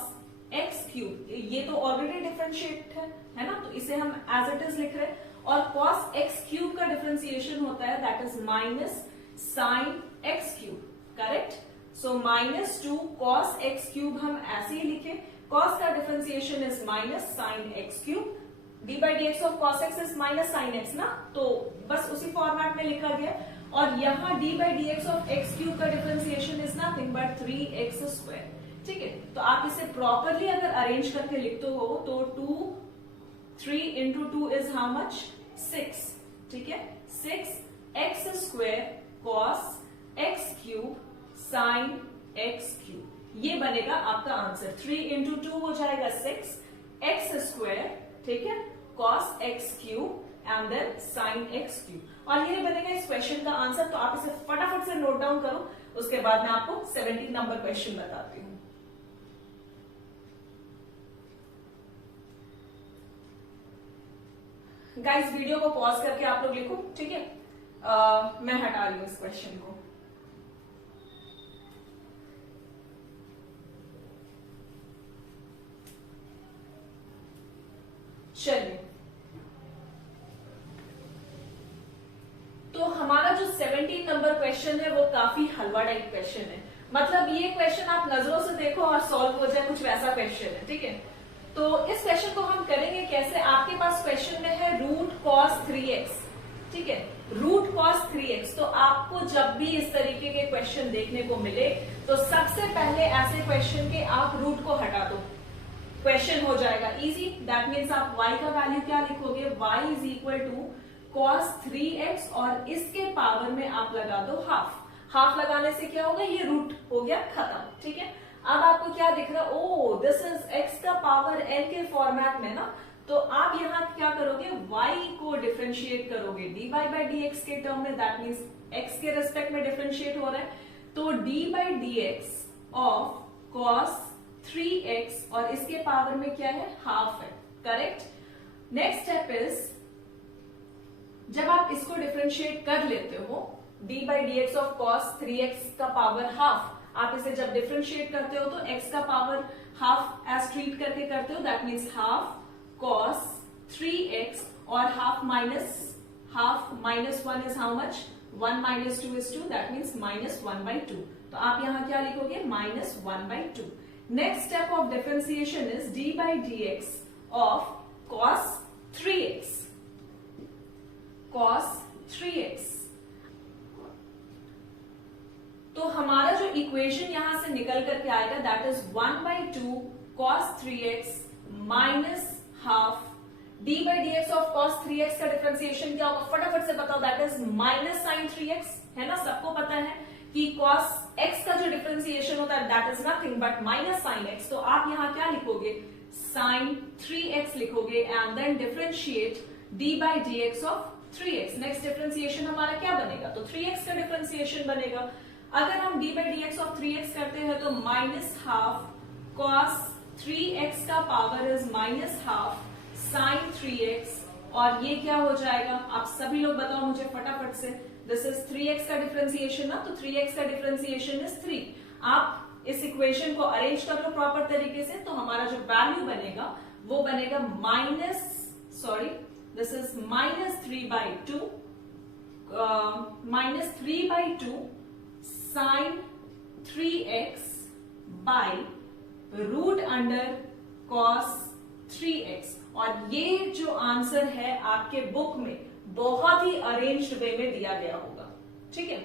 x cube. ये तो ऑलरेडी डिफरेंशिएट है ना, तो इसे हम एज इट इज लिख रहे हैं। और cos एक्स क्यूब का डिफरेंशिएशन होता है that is minus sign x cube, correct. So minus 2 cos x cube हम ऐसे ही लिखे, cos का differentiation is minus sign x cube. D by d x of cos x is minus sine x ना, तो बस उसी फॉर्मेट में लिखा गया। और यहाँ d by d x of x cube का differentiation is nothing but 3x square. ठीक है, तो आप इसे प्रॉपरली अगर अरेंज करके लिखते हो तो 3 इंटू 2 इज हाउ मच 6। ठीक है, 6x square cos x cube sign x cube, ये बनेगा आपका आंसर। 3 इंटू 2 हो जाएगा 6x स्क्वायर, ठीक है, cos x cube and then sine x cube, और ये बनेगा इस क्वेश्चन का आंसर। तो आप इसे फटाफट से नोट डाउन करो, उसके बाद मैं आपको 17 नंबर क्वेश्चन बताती हूँ। गाइस वीडियो को पॉज करके आप लोग लिखो, ठीक है। मैं हटा रही हूं इस क्वेश्चन को। चलिए, तो हमारा जो 17 नंबर क्वेश्चन है वो काफी हलवा टाइप क्वेश्चन है। मतलब ये क्वेश्चन आप नजरों से देखो और सॉल्व हो जाए, कुछ वैसा क्वेश्चन है। ठीक है, तो इस क्वेश्चन को हम करेंगे कैसे। आपके पास क्वेश्चन में है रूट कॉस 3x, ठीक है, रूट कॉस 3x। तो आपको जब भी इस तरीके के क्वेश्चन देखने को मिले तो सबसे पहले ऐसे क्वेश्चन के आप रूट को हटा दो, क्वेश्चन हो जाएगा इजी। दैट मीन्स आप y का वैल्यू क्या लिखोगे, y is equal to cos 3x और इसके पावर में आप लगा दो हाफ। हाफ लगाने से क्या होगा, ये रूट हो गया खत्म। ठीक है, अब आपको क्या दिख रहा है, ओ दिस इज x का पावर n के फॉर्मेट में ना, तो आप यहाँ क्या करोगे, y को डिफरेंशिएट करोगे dy बाई डी एक्स के टर्म में। दैट मीन्स x के रेस्पेक्ट में डिफरेंशिएट हो रहा है, तो dy by d x of cos 3x और इसके पावर में क्या है, हाफ है। करेक्ट। नेक्स्ट स्टेप इज, जब आप इसको डिफरेंशिएट कर लेते हो D by d x of cos 3x का पावर हाफ, आप इसे जब डिफरेंशिएट करते हो तो x का पावर हाफ एज ट्रीट करके करते हो। That means half cos 3x और half minus 1 is how much, 1 minus 2 is 2, that means minus 1/2। तो आप यहां क्या लिखोगे, minus 1/2। Next step of differentiation is d by d x of cos 3x, cos 3x। तो हमारा जो इक्वेशन यहां से निकल करके आएगा that is 1/2 cos 3x minus half D by d x of cos 3x का डिफरेंशिएशन क्या होगा, फटाफट से बताओ। That is minus sign 3x, है ना, सबको पता है कि cos x का जो डिफरेंशिएशन होता है that is nothing but minus sine x। तो आप यहां क्या लिखोगे, साइन 3x लिखोगे and then differentiate d by d x of 3x। Next differentiation हमारा क्या बनेगा, तो 3x का डिफरेंशिएशन बनेगा। अगर हम d by d x of 3x करते हैं तो माइनस हाफ कॉस 3x का power is minus half sine 3x, और ये क्या हो जाएगा, आप सभी लोग बताओ मुझे फटाफट से। दिस इज 3x का डिफरेंशिएशन ना, तो 3x का डिफरेंशिएशन इज 3। आप इस इक्वेशन को अरेंज कर लो प्रॉपर तरीके से, तो हमारा जो वैल्यू बनेगा वो बनेगा this is minus 3/2 sin 3x by root under cos 3x। और ये जो आंसर है आपके बुक में बहुत ही अरेंज्ड वे में दिया गया होगा। ठीक है,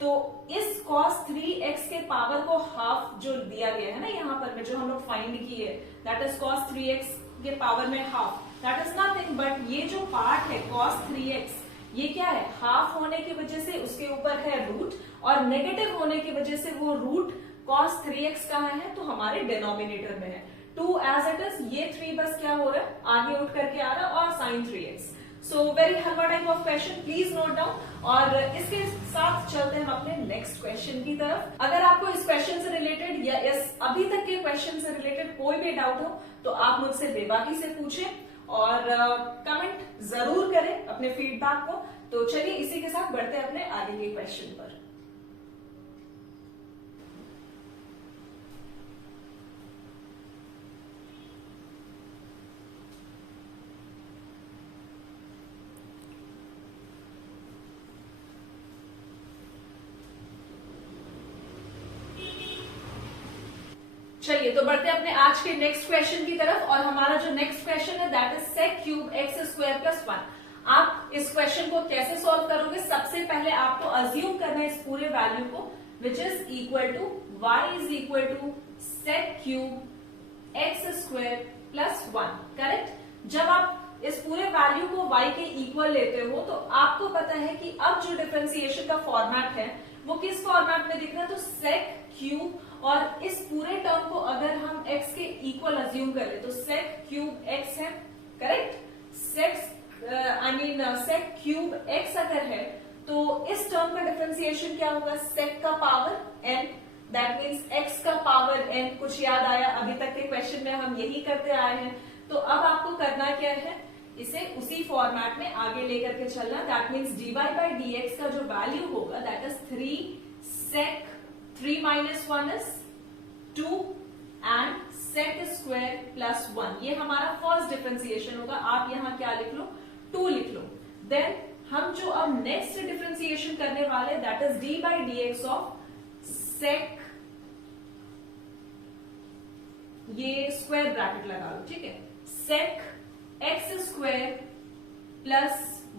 तो इस cos 3x के पावर को हाफ जो दिया गया है ना यहाँ पर में, जो हम लोग फाइंड किए, दैट इज cos 3x के पावर में half, that is nothing but ये जो पार्ट है cos 3x, ये क्या है, हाफ होने की वजह से उसके ऊपर है रूट, और नेगेटिव होने की वजह से वो रूट cos 3x कहाँ है, तो हमारे डिनोमिनेटर में है। 2 एज इट इज, ये 3 बस क्या हो रहा है, आगे उठ करके आ रहा है, और sin 3x। So very halwa type of question, please note down. और इसके साथ चलते हैं हम अपने नेक्स्ट क्वेश्चन की तरफ। अगर आपको इस क्वेश्चन से रिलेटेड या इस अभी तक के क्वेश्चन से रिलेटेड कोई भी डाउट हो तो आप मुझसे बेबाकी से पूछें और कमेंट जरूर करें अपने फीडबैक को। तो चलिए इसी के साथ बढ़ते हैं अपने आगे के क्वेश्चन पर। चलिए तो बढ़ते हैं अपने आज के नेक्स्ट क्वेश्चन की तरफ, और हमारा जो नेक्स्ट क्वेश्चन है that is sec cube x square plus 1। आप इस क्वेश्चन को कैसे सॉल्व करोगे? सबसे पहले आपको अज्यूम करना है इस पूरे वैल्यू को, which is equal to y is equal to sec cube x square plus 1। Correct. जब आप इस पूरे वैल्यू को y के इक्वल लेते हो तो आपको पता है कि अब जो डिफरेंशिएशन का फॉर्मेट है वो किस फॉर्मेट में दिख रहा है, तो सेक क्यूब, और इस पूरे टर्म को अगर हम x के इक्वल अज्यूम कर ले तो सेक क्यूब x है। करेक्ट। सेक क्यूब x अगर है तो इस टर्म का डिफरेंशिएशन क्या होगा, सेक का power n, that means x का पावर n। कुछ याद आया? अभी तक के क्वेश्चन में हम यही करते आए हैं। तो अब आपको करना क्या है, इसे उसी फॉर्मेट में आगे लेकर के चलना। That means dy by dx का जो वैल्यू होगा that is 3 sec 3 minus 1 is 2 and sec square plus 1। ये हमारा फर्स्ट डिफरेंशिएशन होगा। आप यहां क्या लिख लो, 2 लिख लो। देन हम जो अब नेक्स्ट डिफरेंशिएशन करने वाले that is d by d x of sec, ये स्क्वायर ब्रैकेट लगा लो, ठीक है, सेक एक्स स्क्वायर प्लस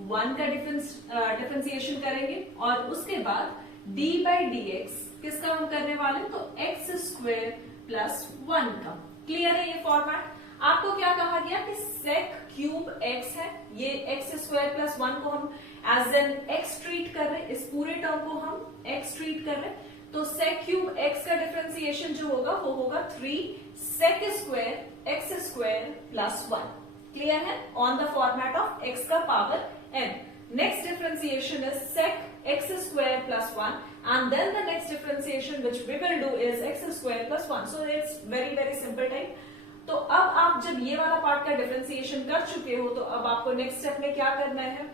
1 का डिफरेंशिएशन करेंगे, और उसके बाद डी बाई डी एक्स किसका हम करने वाले, तो एक्स स्क्वायर प्लस 1 का। क्लियर है ये फॉर्मेट? आपको क्या कहा गया कि सेक क्यूब एक्स है, ये एक्स स्क्वायर प्लस 1 को हम एज एन एक्स ट्रीट कर रहे हैं, इस पूरे टर्म को हम एक्स ट्रीट कर रहे हैं। तो सेक क्यूब एक्स का डिफरेंशिएशन जो होगा वो होगा 3 sec square x square plus 1। Clear है? On the format of x का power n। Next differentiation is sec x square plus 1, and then the next differentiation which we will do is x square plus 1. So it's very simple type. तो अब आप जब ये वाला part का differentiation कर चुके हो तो अब आपको नेक्स्ट स्टेप में क्या करना है,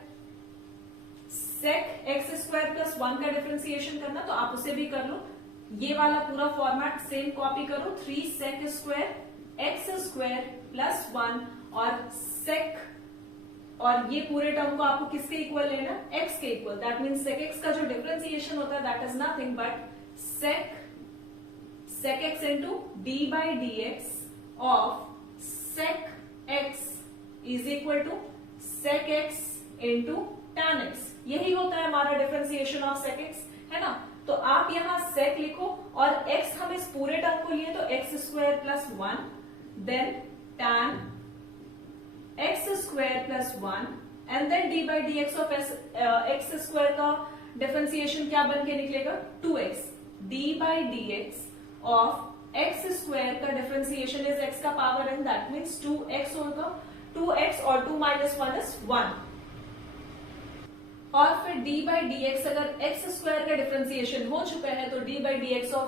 सेक x स्क्वायर प्लस 1 का डिफरेंशिएशन करना। तो आप उसे भी कर लो, ये वाला पूरा फॉर्मेट सेम कॉपी करो, 3 sec square x square plus 1 और सेक, और ये पूरे टर्म को आपको किसके इक्वल लेना, x के इक्वल। दैट मीन्स सेक x का जो डिफरेंशिएशन होता है that is nothing but sec x into d by d x of sec x is equal to sec x into tan x। यही होता है हमारा डिफरेंशिएशन ऑफ सेक x, है ना। तो आप यहां सेक लिखो और x हम इस पूरे टर्म को लिए तो x square plus 1, then tan x square plus 1 and then d by d x of x square का डिफरेंशिएशन क्या बन के निकलेगा, 2x। D by d x of x square का डिफरेंशिएशन इज x का power n, that means 2x होगा, 2x और 2 minus 1 is 1। और फिर डी बाई डी एक्स, अगर एक्स स्क्वायर का डिफरेंशिएशन हो चुका है तो D by d x of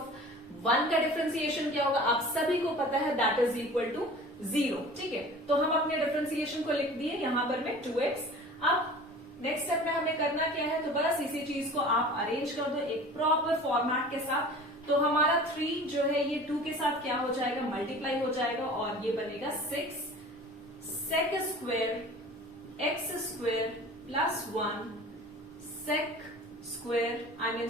1 का डिफरेंशिएशन क्या होगा, आप सभी को पता है, दैट इज इक्वल टू 0। ठीक है, तो हम अपने डिफरेंशिएशन को लिख दिए यहां पर में 2x। अब नेक्स्ट स्टेप में हमें करना क्या है, तो बस इसी चीज को आप अरेंज कर दो एक प्रॉपर फॉर्मेट के साथ। तो हमारा 3 जो है ये 2 के साथ क्या हो जाएगा, मल्टीप्लाई हो जाएगा और ये बनेगा 6 sec square x square plus 1 sec square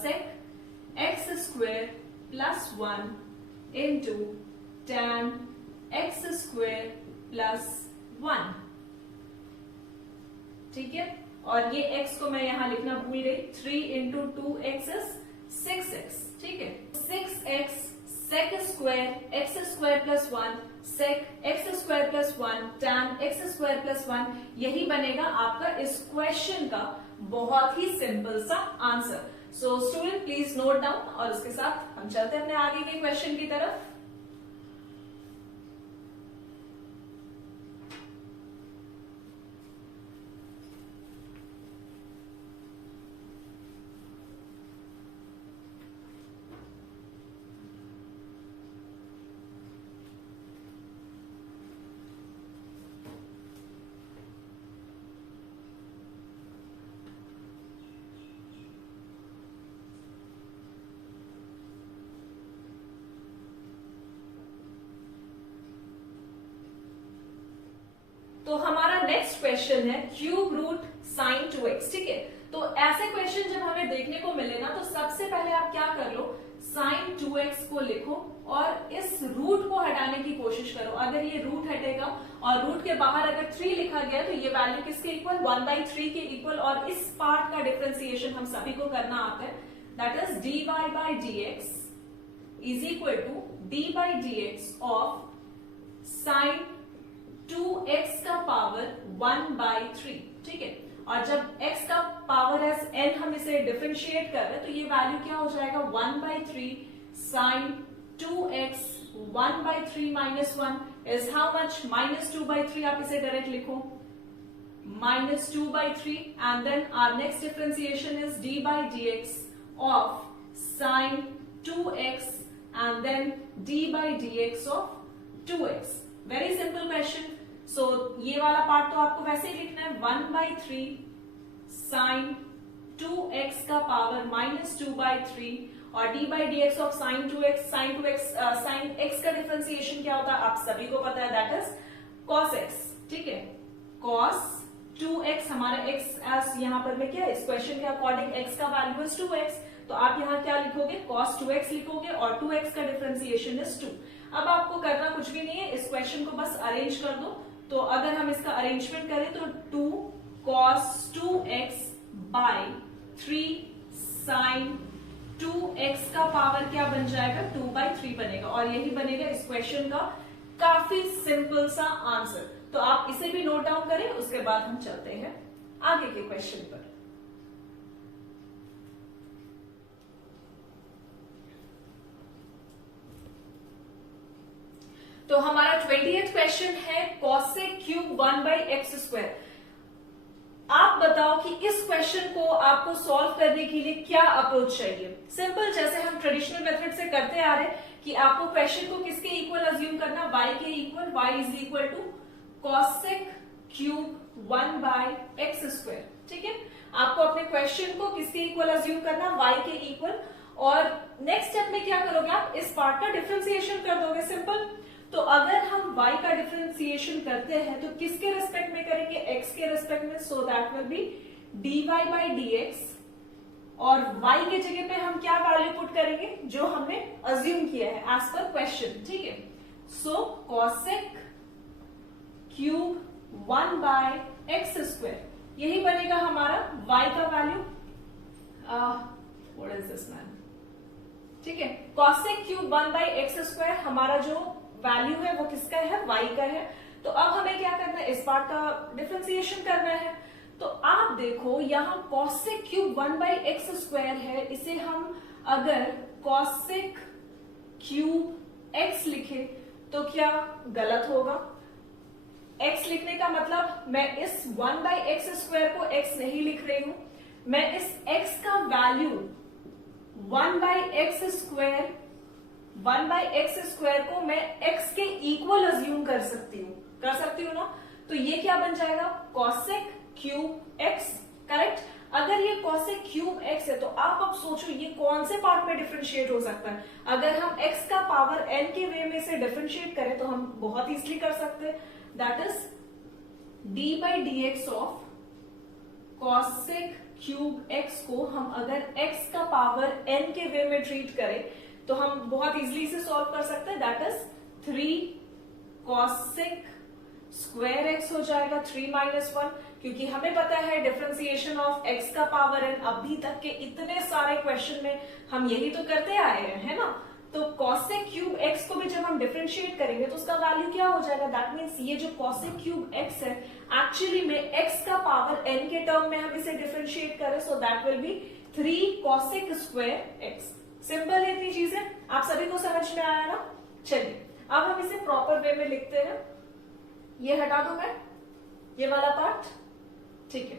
sec x square plus 1 into tan x square plus 1। ठीक है, और ये x को मैं यहां लिखना भूल गई, 3 इंटू 2x इज 6x। ठीक है, 6x sec square x square plus 1 sec x square plus 1 tan x square plus 1, यही बनेगा आपका इस क्वेश्चन का बहुत ही सिंपल सा answer. So student please note down, और उसके साथ हम चलते हैं अपने आगे के क्वेश्चन की तरफ। तो हमारा नेक्स्ट क्वेश्चन है क्यूब रूट साइन 2x। ठीक है, तो ऐसे क्वेश्चन जब हमें देखने को मिले ना तो सबसे पहले आप क्या कर लो, साइन 2x को लिखो लिखो और इस रूट को हटाने की कोशिश करो। अगर ये रूट हटेगा और रूट के बाहर अगर 3 लिखा गया तो ये वैल्यू किसके इक्वल, 1/3 के इक्वल। और इस पार्ट का डिफरेंशिएशन हम सभी को करना आता है, that is dy by dx is equal to d by dx of sine 2x का पावर 1/3। ठीक है, और जब x का पावर एज n हम इसे डिफरेंशिएट कर रहे हैं तो ये वैल्यू क्या हो जाएगा, 1/3 sine 2x 1/3 minus 1 is how much, -2/3। आप इसे डायरेक्ट लिखो -2/3 and then our next differentiation is d by dx of sine 2x and then d by dx of 2x। Very simple question. So ये वाला part तो आपको वैसे ही लिखना है, 1/3 साइन 2x का पावर -2/3 और d by dx of sine 2x। Sine x का डिफरेंशिएशन क्या होता है आप सभी को पता है, दैट इज cos x। ठीक है, cos 2x हमारा x एज यहाँ पर में क्या है, इस क्वेश्चन के अकॉर्डिंग x का वैल्यू इज 2x, तो आप यहाँ क्या लिखोगे, cos 2x लिखोगे और 2x का डिफरेंशिएशन इज 2। अब आपको करना कुछ भी नहीं है, इस क्वेश्चन को बस अरेंज कर दो। तो अगर हम इसका अरेंजमेंट करें तो 2 cos 2x by 3 sin 2x का पावर क्या बन जाएगा, 2/3 बनेगा और यही बनेगा इस क्वेश्चन का काफी सिंपल सा आंसर। तो आप इसे भी नोट डाउन करें, उसके बाद हम चलते हैं आगे के क्वेश्चन पर। तो हमारा 20th क्वेश्चन है cosec क्यूब 1/x²। आप बताओ कि इस क्वेश्चन को आपको सॉल्व करने के लिए क्या अप्रोच चाहिए। सिंपल, जैसे हम ट्रेडिशनल मेथड से करते आ रहे कि आपको क्वेश्चन को किसके इक्वल अज्यूम करना, y के equal, y is equal to cosec cube 1/x²। ठीक है, आपको अपने क्वेश्चन को किसके इक्वल अज्यूम करना, y के इक्वल। और नेक्स्ट स्टेप में क्या करोगे, आप इस पार्ट का डिफरेंशिएशन कर दोगे। सिंपल, तो अगर हम y का डिफरेंशिएशन करते हैं तो किसके रेस्पेक्ट में करेंगे, x के रेस्पेक्ट में। So that will B dy by dx और y के जगह पे हम क्या वैल्यू पुट करेंगे, जो हमने अज्यूम किया है एज पर क्वेश्चन। ठीक है, सो cosec क्यूब 1/x², यही बनेगा हमारा y का value. What is this man. ठीक है, cosec क्यूब 1/x² हमारा जो वैल्यू है वो किसका है, y का है। तो अब हमें क्या करना है, इस पार्ट का डिफरेंशिएशन करना है। तो आप देखो यहाँ cosec क्यूब 1/x² है, इसे हम अगर cosec क्यूब x लिखे तो क्या गलत होगा। x लिखने का मतलब मैं इस 1/x² को x नहीं लिख रही हूं, मैं इस x का वैल्यू 1/x² को मैं x के इक्वल अज्यूम कर सकती हूँ ना। तो ये क्या बन जाएगा, cosec क्यूब x। करेक्ट, अगर ये cosec क्यूब x है तो आप अब सोचो ये कौन से पार्ट में डिफरेंशिएट हो सकता है। अगर हम x का पावर n के वे में से डिफरेंशिएट करें तो हम बहुत इजीली कर सकते हैं, that is d by dx of cosec cube x को हम अगर x का पावर n के वे में ट्रीट करें तो हम बहुत इजीली से सॉल्व कर सकते हैं, that is 3 cosec square x हो जाएगा 3 - 1, क्योंकि हमें पता है डिफरेंशिएशन ऑफ x का पावर n। अभी तक के इतने सारे क्वेश्चन में हम यही तो करते आए हैं, है ना। तो cosec क्यूब x को भी जब हम डिफरेंशिएट करेंगे तो उसका वैल्यू क्या हो जाएगा, दैट मीन्स ये जो cosec क्यूब x है एक्चुअली में x का पावर n के टर्म में हम इसे डिफरेंशिएट करें, so that will B 3 cosec square x। Simple है इतनी चीजें, आप सभी को समझ में आया ना। चलिए अब हम इसे प्रॉपर वे में लिखते हैं। ये हटा दूं मैं, ये वाला पार्ट। ठीक है,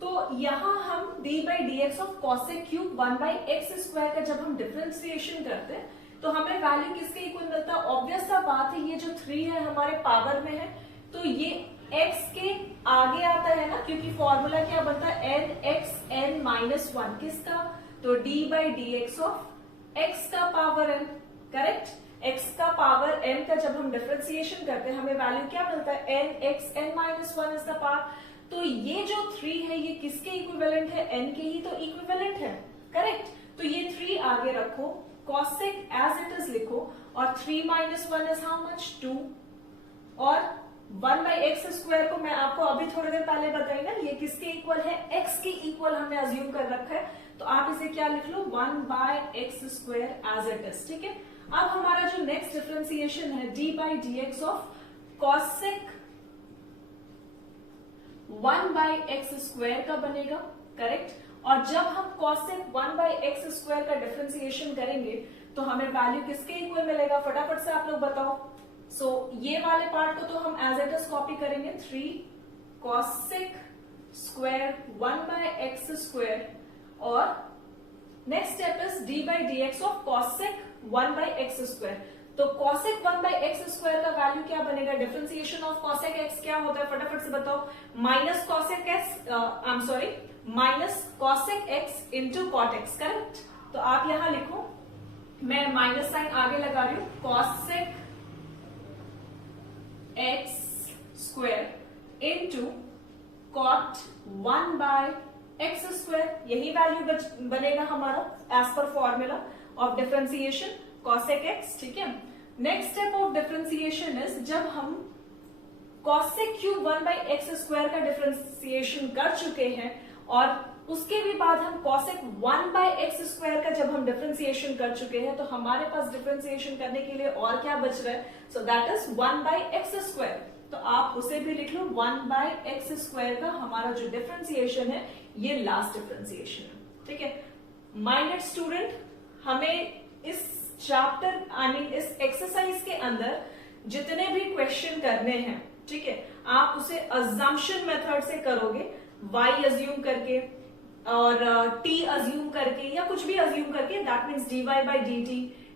तो यहां हम d by dx of cosec cube 1/x² का जब हम डिफरेंशिएशन करते हैं तो हमें वैल्यू किसके इक्वल मिलता है। ऑब्वियस सा बात है, ये जो 3 है हमारे पावर में है तो ये x के आगे आता है ना, क्योंकि फॉर्मूला क्या बनता है, n(x(n-1) किसका, तो d by dx of x का पावर n। करेक्ट, x का पावर n का जब हम डिफरेंशिएशन करते हैं हमें वैल्यू क्या मिलता है, n(x(n-1) इज द पावर। तो ये जो 3 है ये किसके इक्विवेलेंट है, n के ही तो इक्विवेलेंट है। करेक्ट, तो ये रखो, कॉसेक एज इट इज लिखो, और 3 माइनस 1 इज हाउ मच 2, और 1 बाई एक्स स्क्वायर को मैं आपको अभी थोड़ी देर पहले बताई ना, ये किसके इक्वल है, एक्स के इक्वल हमने अज्यूम कर रखा है, तो आप इसे क्या लिख लो 1 by x square as it is. ठीक है, अब हमारा जो नेक्स्ट डिफरेंशिएशन है d by d x of cosec 1 by x square का बनेगा, करेक्ट। और जब हम कॉसेक 1 बाई एक्स स्क्वायर का डिफरेंशिएशन करेंगे तो हमें वैल्यू किसके इक्वल मिलेगा, फटाफट से आप लोग बताओ। सो ये वाले पार्ट को तो हम एज इट इज कॉपी करेंगे, 3 cosec square 1 by x square, और next step is d by d x of cosec 1 by x square. तो कॉसेक 1 बाई एक्स स्क्वायर का वैल्यू क्या बनेगा, डिफरेंशिएशन ऑफ कॉसेक एक्स क्या होता है, फटाफट से बताओ, minus cosec x, I am sorry, minus cosec x into cot x, correct. तो आप यहां लिखो, मैं माइनस साइन आगे लगा रही हूं, cosec x square into cot 1 by x square, यही वैल्यू बनेगा हमारा as per formula of differentiation cosec x. ठीक है, next step of differentiation is जब हम cosec cube 1 by x square का डिफरेंशिएशन कर चुके हैं और उसके भी बाद हम कॉसेक 1 बाई एक्स स्क्वायर का जब हम डिफरेंशिएशन कर चुके हैं तो हमारे पास डिफरेंशिएशन करने के लिए और क्या बच रहा है, so that is 1 by x square. तो आप उसे भी लिख लो 1 बाई एक्स स्क्वायर का हमारा जो डिफरेंशिएशन है ये लास्ट डिफरेंशिएशन है। ठीक है, माइनड स्टूडेंट, हमें इस चैप्टर आई मीन इस एक्सरसाइज के अंदर जितने भी क्वेश्चन करने हैं, ठीक है, आप उसे अजम्पशन मेथड से करोगे, y अज्यूम करके और t अज्यूम करके या कुछ भी अज्यूम करके, that means dy by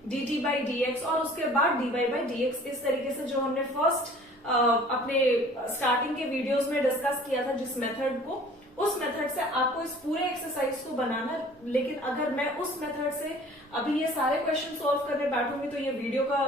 dt by dx, और उसके बाद dy बाई dx, इस तरीके से जो हमने फर्स्ट अपने स्टार्टिंग के वीडियोस में डिस्कस किया था जिस मेथड को, उस मेथड से आपको इस पूरे एक्सरसाइज को बनाना। लेकिन अगर मैं उस मेथड से अभी ये सारे क्वेश्चन सॉल्व करने बैठूंगी तो ये वीडियो का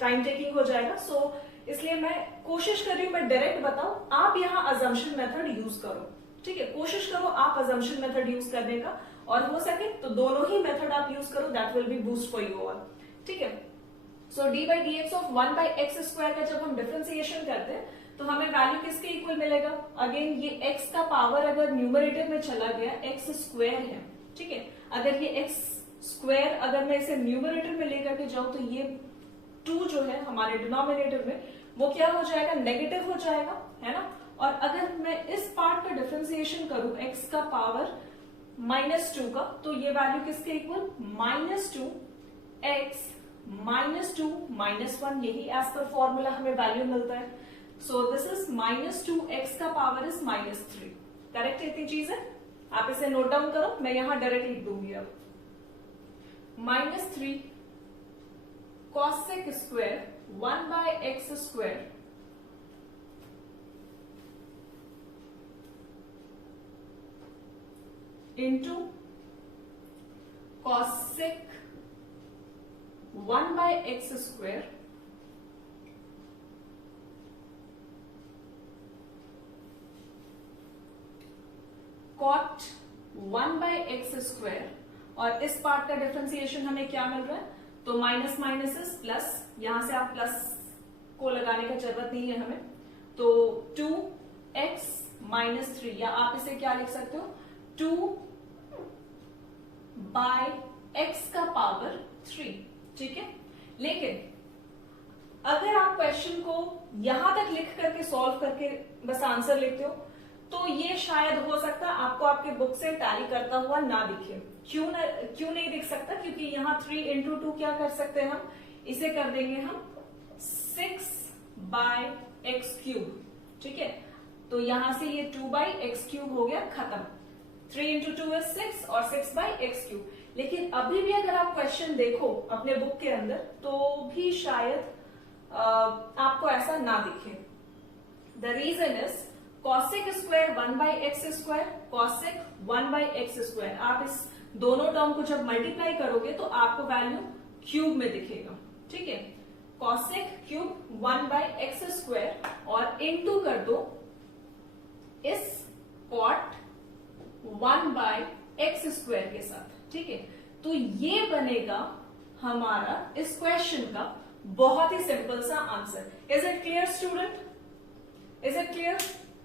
टाइम टेकिंग हो जाएगा, सो इसलिए मैं कोशिश कर रही हूं मैं डायरेक्ट बताऊं, आप यहाँ अजम्पशन मेथड यूज करो। ठीक है, कोशिश करो आप अजम्पशन मेथड यूज करने का, और हो सके तो दोनों ही मेथड आप यूज करो, that will be boost for you all. ठीक है, so d by d x of 1 by x square का जब हम डिफरेंशिएशन करते हैं तो हमें वैल्यू किसके इक्वल मिलेगा, अगेन ये x का पावर अगर न्यूमरेटर में चला गया, x स्क्वायर है, ठीक है, अगर ये x स्क्वायर अगर मैं इसे न्यूमरेटर में लेकर के जाऊं तो ये 2 जो है हमारे डिनोमिनेटर में वो क्या हो जाएगा, नेगेटिव हो जाएगा, है ना। और अगर मैं इस पार्ट का डिफरेंशिएशन करूं x का पावर -2 का, तो ये वैल्यू किसके इक्वल, -2 x -2 -1, यही एज पर फॉर्मूला हमें वैल्यू मिलता है। सो दिस इज -2 x का पावर इज -3, करेक्ट, इतनी चीज है, आप इसे नोट डाउन करो, मैं यहां डायरेक्ट लिख दूंगी अब, -3 cosec square 1 by x square into cosec 1 by x square cot 1 by x square, और इस पार्ट का डिफरेंशिएशन हमें क्या मिल रहा है, तो माइनस माइनस इज प्लस, यहां से आप प्लस को लगाने का जरूरत नहीं है हमें, तो 2x -3, या आप इसे क्या लिख सकते हो 2 बाय एक्स का पावर 3। ठीक है, लेकिन अगर आप क्वेश्चन को यहां तक लिख करके सॉल्व करके बस आंसर लिखते हो तो ये शायद हो सकता है आपको आपके बुक से टैली करता हुआ ना दिखे। क्यों नहीं दिख सकता, क्योंकि यहाँ 3 इंटू 2 क्या कर सकते हैं हम, इसे कर देंगे हम 6 बाय एक्स क्यूब। ठीक है, तो यहां से ये 2 बाई एक्स क्यूब हो गया, खत्म। 3 इंटू 2 इज 6 और 6 बाई एक्स क्यूब। लेकिन अभी भी अगर आप क्वेश्चन देखो अपने बुक के अंदर तो भी शायद आपको ऐसा ना दिखे। The reason is cosec square 1 by x square, cosec 1 by x square, आप इस दोनों टर्म को जब मल्टीप्लाई करोगे तो आपको वैल्यू क्यूब में दिखेगा। ठीक है, cosec cube 1 by x square और इनटू कर दो इस कॉट 1 बाई एक्स स्क्वायर के साथ। ठीक है, तो ये बनेगा हमारा इस क्वेश्चन का बहुत ही सिंपल सा answer. Is it clear student? Is it clear?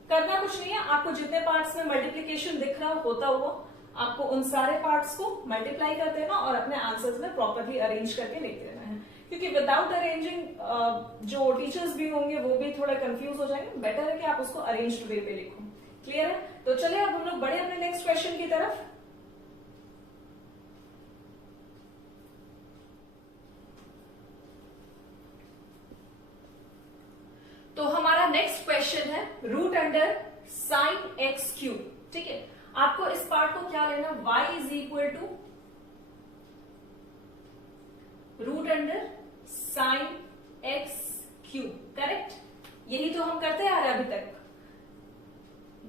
करना कुछ नहीं है, आपको जितने पार्ट्स में मल्टीप्लीकेशन दिख रहा होता हुआ आपको उन सारे पार्ट्स को मल्टीप्लाई कर देना और अपने आंसर्स में प्रॉपरली अरेंज करके लिख देना है, क्योंकि विदाउट अरेंजिंग जो टीचर्स भी होंगे वो भी थोड़ा कंफ्यूज हो जाएंगे। बेटर है कि आप उसको अरेंज्ड वे पे लिखो। क्लियर है? तो चलिए अब हम लोग बढ़े अपने नेक्स्ट क्वेश्चन की तरफ। तो हमारा नेक्स्ट क्वेश्चन है root under sine x cube. ठीक है, आपको इस पार्ट को क्या लेना, y is equal to root under sine x cube. Correct, यही तो हम करते आ रहे हैं अभी तक।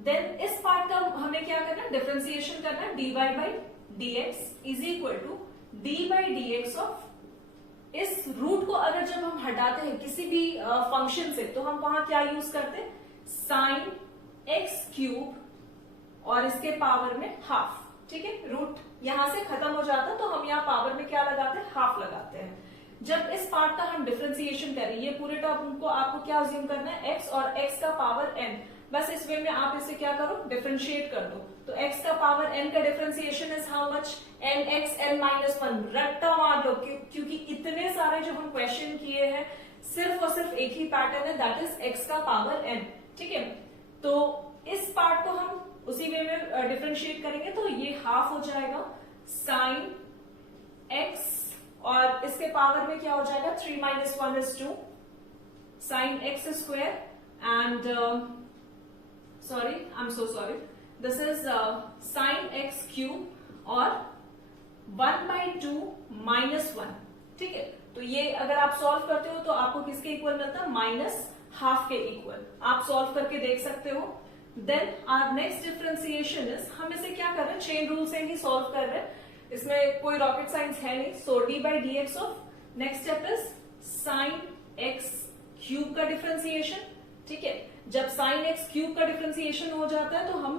देन इस पार्ट का हमें क्या करना है, डिफरेंशिएशन करना है। dy by d x is equal to d by d x of, इस रूट को अगर जब हम हटाते हैं किसी भी फंक्शन से तो हम वहां क्या यूज करते हैं, साइन एक्स क्यूब और इसके पावर में हाफ। ठीक है, रूट यहां से खत्म हो जाता है तो हम यहाँ पावर में क्या लगाते हैं, हाफ लगाते हैं। जब इस पार्ट का हम डिफरेंशिएशन करें, ये पूरे टर्म को आपको क्या अज्यूम करना है, x और x का पावर n। बस इस वे में आप इसे क्या करो, डिफरेंशिएट कर दो। तो x का पावर n का differentiation is how much, nx n minus 1। रट्टा मार लो, क्योंकि इतने सारे जो हम क्वेश्चन किए हैं सिर्फ और सिर्फ एक ही पैटर्न है, दैट इज x का पावर n। ठीक है, तो इस पार्ट को हम उसी वे में डिफरेंशिएट करेंगे तो ये हाफ हो जाएगा साइन x और इसके पावर में क्या हो जाएगा, 3 minus 1 is 2 sine x square and sorry, I am so sorry, this is sine x cube और 1 बाई 2 माइनस 1। ठीक है, तो ये अगर आप सॉल्व करते हो तो आपको किसके इक्वल मिलता है, माइनस हाफ के इक्वल। आप सॉल्व करके देख सकते हो। Then our next differentiation is, हम इसे क्या कर रहे हैं, चेन रूल से ही सॉल्व कर रहे हैं, इसमें कोई रॉकेट साइंस है नहीं। So d by d x of, next step is sine x cube का डिफरेंशिएशन। ठीक है, जब साइन एक्स क्यूब का डिफरेंशिएशन हो जाता है तो हम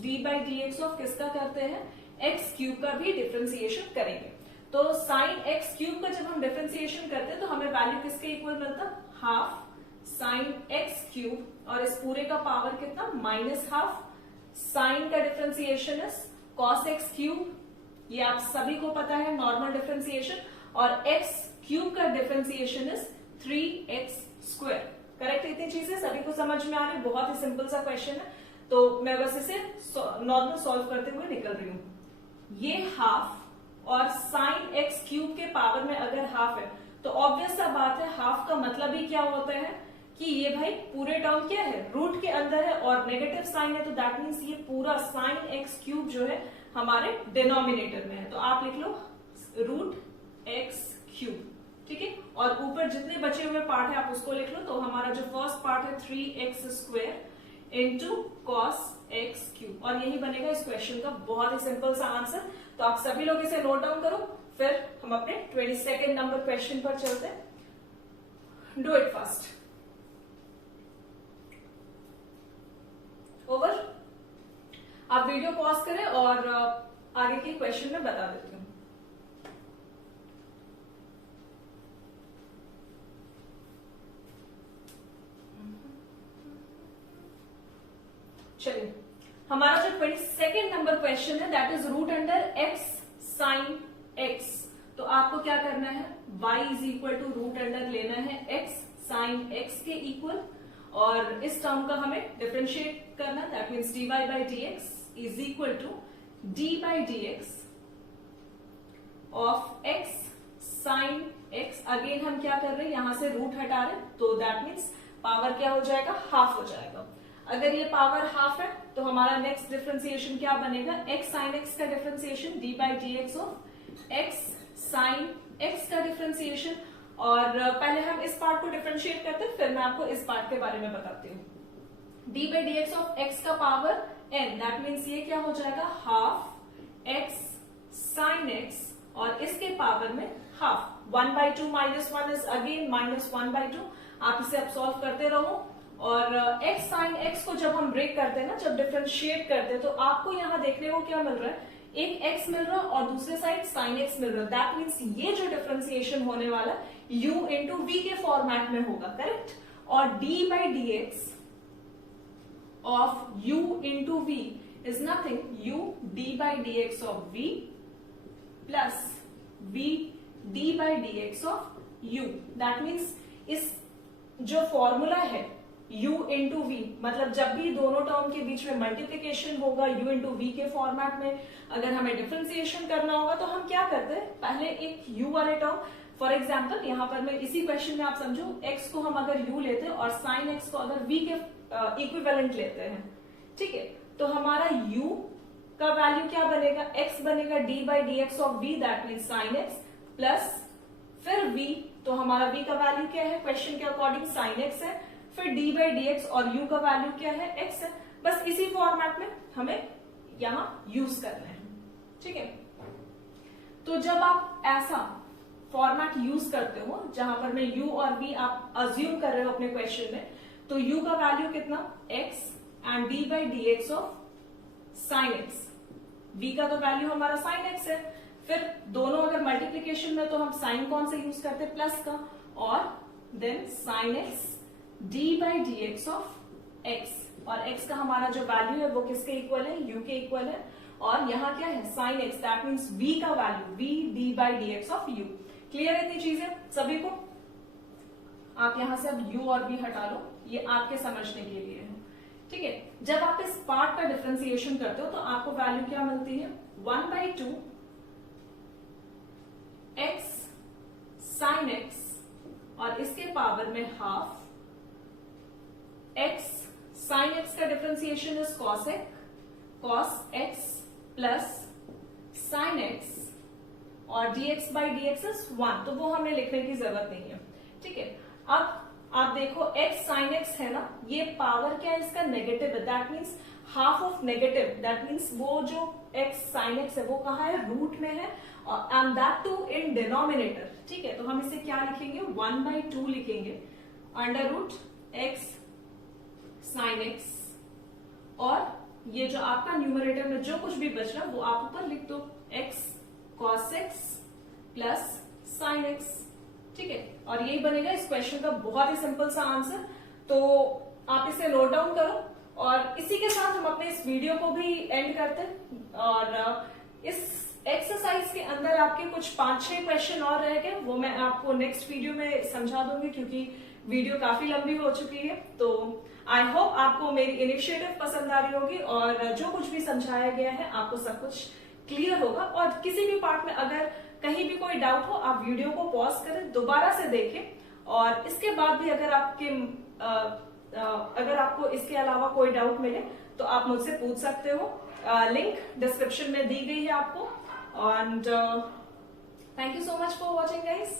d by d x of किसका करते हैं, एक्स क्यूब का भी डिफरेंशिएशन करेंगे। तो साइन एक्स क्यूब का जब हम डिफरेंशिएशन करते हैं तो हमें वैल्यू किसके इक्वल मिलता है, हाफ साइन एक्स क्यूब और इस पूरे का पावर कितना, माइनस हाफ। साइन का differentiation is cos x cube, ये आप सभी को पता है, नॉर्मल डिफरेंशिएशन। और एक्स क्यूब का differentiation is 3x square. Correct, इतनी चीजें सभी को समझ में आ रही है, बहुत ही सिंपल सा क्वेश्चन है। तो मैं बस इसे नॉर्मल सॉल्व करते हुए निकल रही हूं। ये हाफ और साइन एक्स क्यूब के पावर में अगर हाफ है तो ऑब्वियस सा बात है, हाफ का मतलब ही क्या होता है कि ये भाई पूरे टर्म क्या है, रूट के अंदर है और नेगेटिव साइन है, तो दैट मीन्स ये पूरा साइन एक्स क्यूब जो है हमारे डिनोमिनेटर में है। तो आप लिख लो रूट एक्स क्यूब। ठीक है, और ऊपर जितने बचे हुए पार्ट है आप उसको लिख लो। तो हमारा जो फर्स्ट पार्ट है 3x square into cos x cube, और यही बनेगा इस क्वेश्चन का बहुत ही सिंपल सा आंसर। तो आप सभी लोग इसे नोट डाउन करो, फिर हम अपने 22nd नंबर क्वेश्चन पर चलते हैं। Do it fast. ओवर। आप वीडियो पॉज करें और आगे के क्वेश्चन में बता देती हूं। चलिए, हमारा जो 22nd नंबर क्वेश्चन है that is root under x sine x। तो आपको क्या करना है, y is equal to root under लेना है x साइन x के इक्वल, और इस टर्म का हमें डिफरेंशिएट करना, that means dy by d x is equal to d by d x of x sine x। Again हम क्या कर रहे हैं, यहां से रूट हटा रहे हैं, तो दैट मीन्स पावर क्या हो जाएगा, हाफ हो जाएगा। अगर ये पावर हाफ है तो हमारा नेक्स्ट डिफरेंशिएशन क्या बनेगा, x साइन x का differentiation d by d x of x sine x का डिफरेंशिएशन। और पहले हम इस पार्ट को डिफरेंशिएट करते हैं, फिर मैं आपको इस पार्ट के बारे में बताती हूँ। d by d x of x का पावर n, दैट मीन्स ये क्या हो जाएगा, हाफ x साइन x और इसके पावर में half. 1 by 2 minus 1 is again minus 1 by 2। आप इसे अब सॉल्व करते रहो, और x साइन x को जब हम ब्रेक करते हैं ना, जब डिफरेंशिएट करते हैं, तो आपको यहां देखने को क्या मिल रहा है, एक x मिल रहा है और दूसरे साइड sin x मिल रहा है। दैट मीन्स ये जो डिफरेंशिएशन होने वाला u इंटू वी के फॉर्मेट में होगा, करेक्ट। और d by d x of u into v is nothing u d by d x of v plus v d by d x of u। That means इस जो formula है u into we, मतलब जब भी दोनों term के बीच में multiplication होगा u इंटू वी के फॉर्मेट में, अगर हमें डिफरेंशिएशन करना होगा तो हम क्या करते हैं, पहले एक u वाले टर्म, फॉर एग्जाम्पल यहाँ पर मैं इसी क्वेश्चन में आप समझो x को हम अगर u लेते हैं और sin x को अगर v के इक्विवेलेंट लेते हैं, ठीक है, तो हमारा u का वैल्यू क्या बनेगा, x बनेगा d by d x of v, that mean sin x, plus फिर v, तो हमारा v का वैल्यू क्या है, क्वेश्चन के अकॉर्डिंग sin x है, फिर d बाई डी एक्स और u का वैल्यू क्या है, x है। बस इसी फॉर्मेट में हमें यहां यूज करना है, ठीक है। तो जब आप ऐसा फॉर्मेट यूज करते हो जहां पर मैं u और v आप अज्यूम कर रहे हो अपने क्वेश्चन में, तो u का वैल्यू कितना, x and d by d x of sin x, v का तो वैल्यू हमारा sin x है, फिर दोनों अगर मल्टीप्लीकेशन में तो हम साइन कौन से यूज करते हैं, प्लस का, और then sin x d by d x of x, और x का हमारा जो वैल्यू है वो किसके इक्वल है, u के इक्वल है, और यहाँ क्या है sin x, that means v का value v d by d x of u। Clear है इतनी चीजें सभी को? आप यहां से अब u और v हटा लो, ये आपके समझने के लिए है, ठीक है। जब आप इस पार्ट का डिफरेंशिएशन करते हो तो आपको वैल्यू क्या मिलती है, 1/2 x sin x, और इसके पावर में हाफ x sin x का differentiation is cos x plus sin x, और dx by d x is 1, तो वो हमें लिखने की जरूरत नहीं है, ठीक है। अब आप देखो x sin x है ना, ये पावर क्या है इसका, नेगेटिव है, that means half of negative, that means वो जो x sin x है वो कहाँ है, रूट में है, and that two in denominator, ठीक है। तो हम इसे क्या लिखेंगे, 1/2 लिखेंगे, under root x sin x, और ये जो आपका न्यूमरेटर में जो कुछ भी बच रहा है वो आप ऊपर लिख दो, x cos x plus sin x, ठीक है। और यही बनेगा इस क्वेश्चन का बहुत ही सिंपल सा आंसर। तो आप इसे नोट डाउन करो, और इसी के साथ हम अपने इस वीडियो को भी एंड करते हैं, और इस एक्सरसाइज के अंदर आपके कुछ 5-6 क्वेश्चन और रह गए, वो मैं आपको नेक्स्ट वीडियो में समझा दूंगी, क्योंकि वीडियो काफी लंबी हो चुकी है। तो आई होप आपको मेरी इनिशिएटिव पसंद आ रही होगी, और जो कुछ भी समझाया गया है आपको सब कुछ क्लियर होगा। और किसी भी पार्ट में अगर कहीं भी कोई डाउट हो, आप वीडियो को पॉज करें, दोबारा से देखें, और इसके बाद भी अगर आपको इसके अलावा कोई डाउट मिले तो आप मुझसे पूछ सकते हो। लिंक डिस्क्रिप्शन में दी गई है आपको, and thank you so much for watching guys.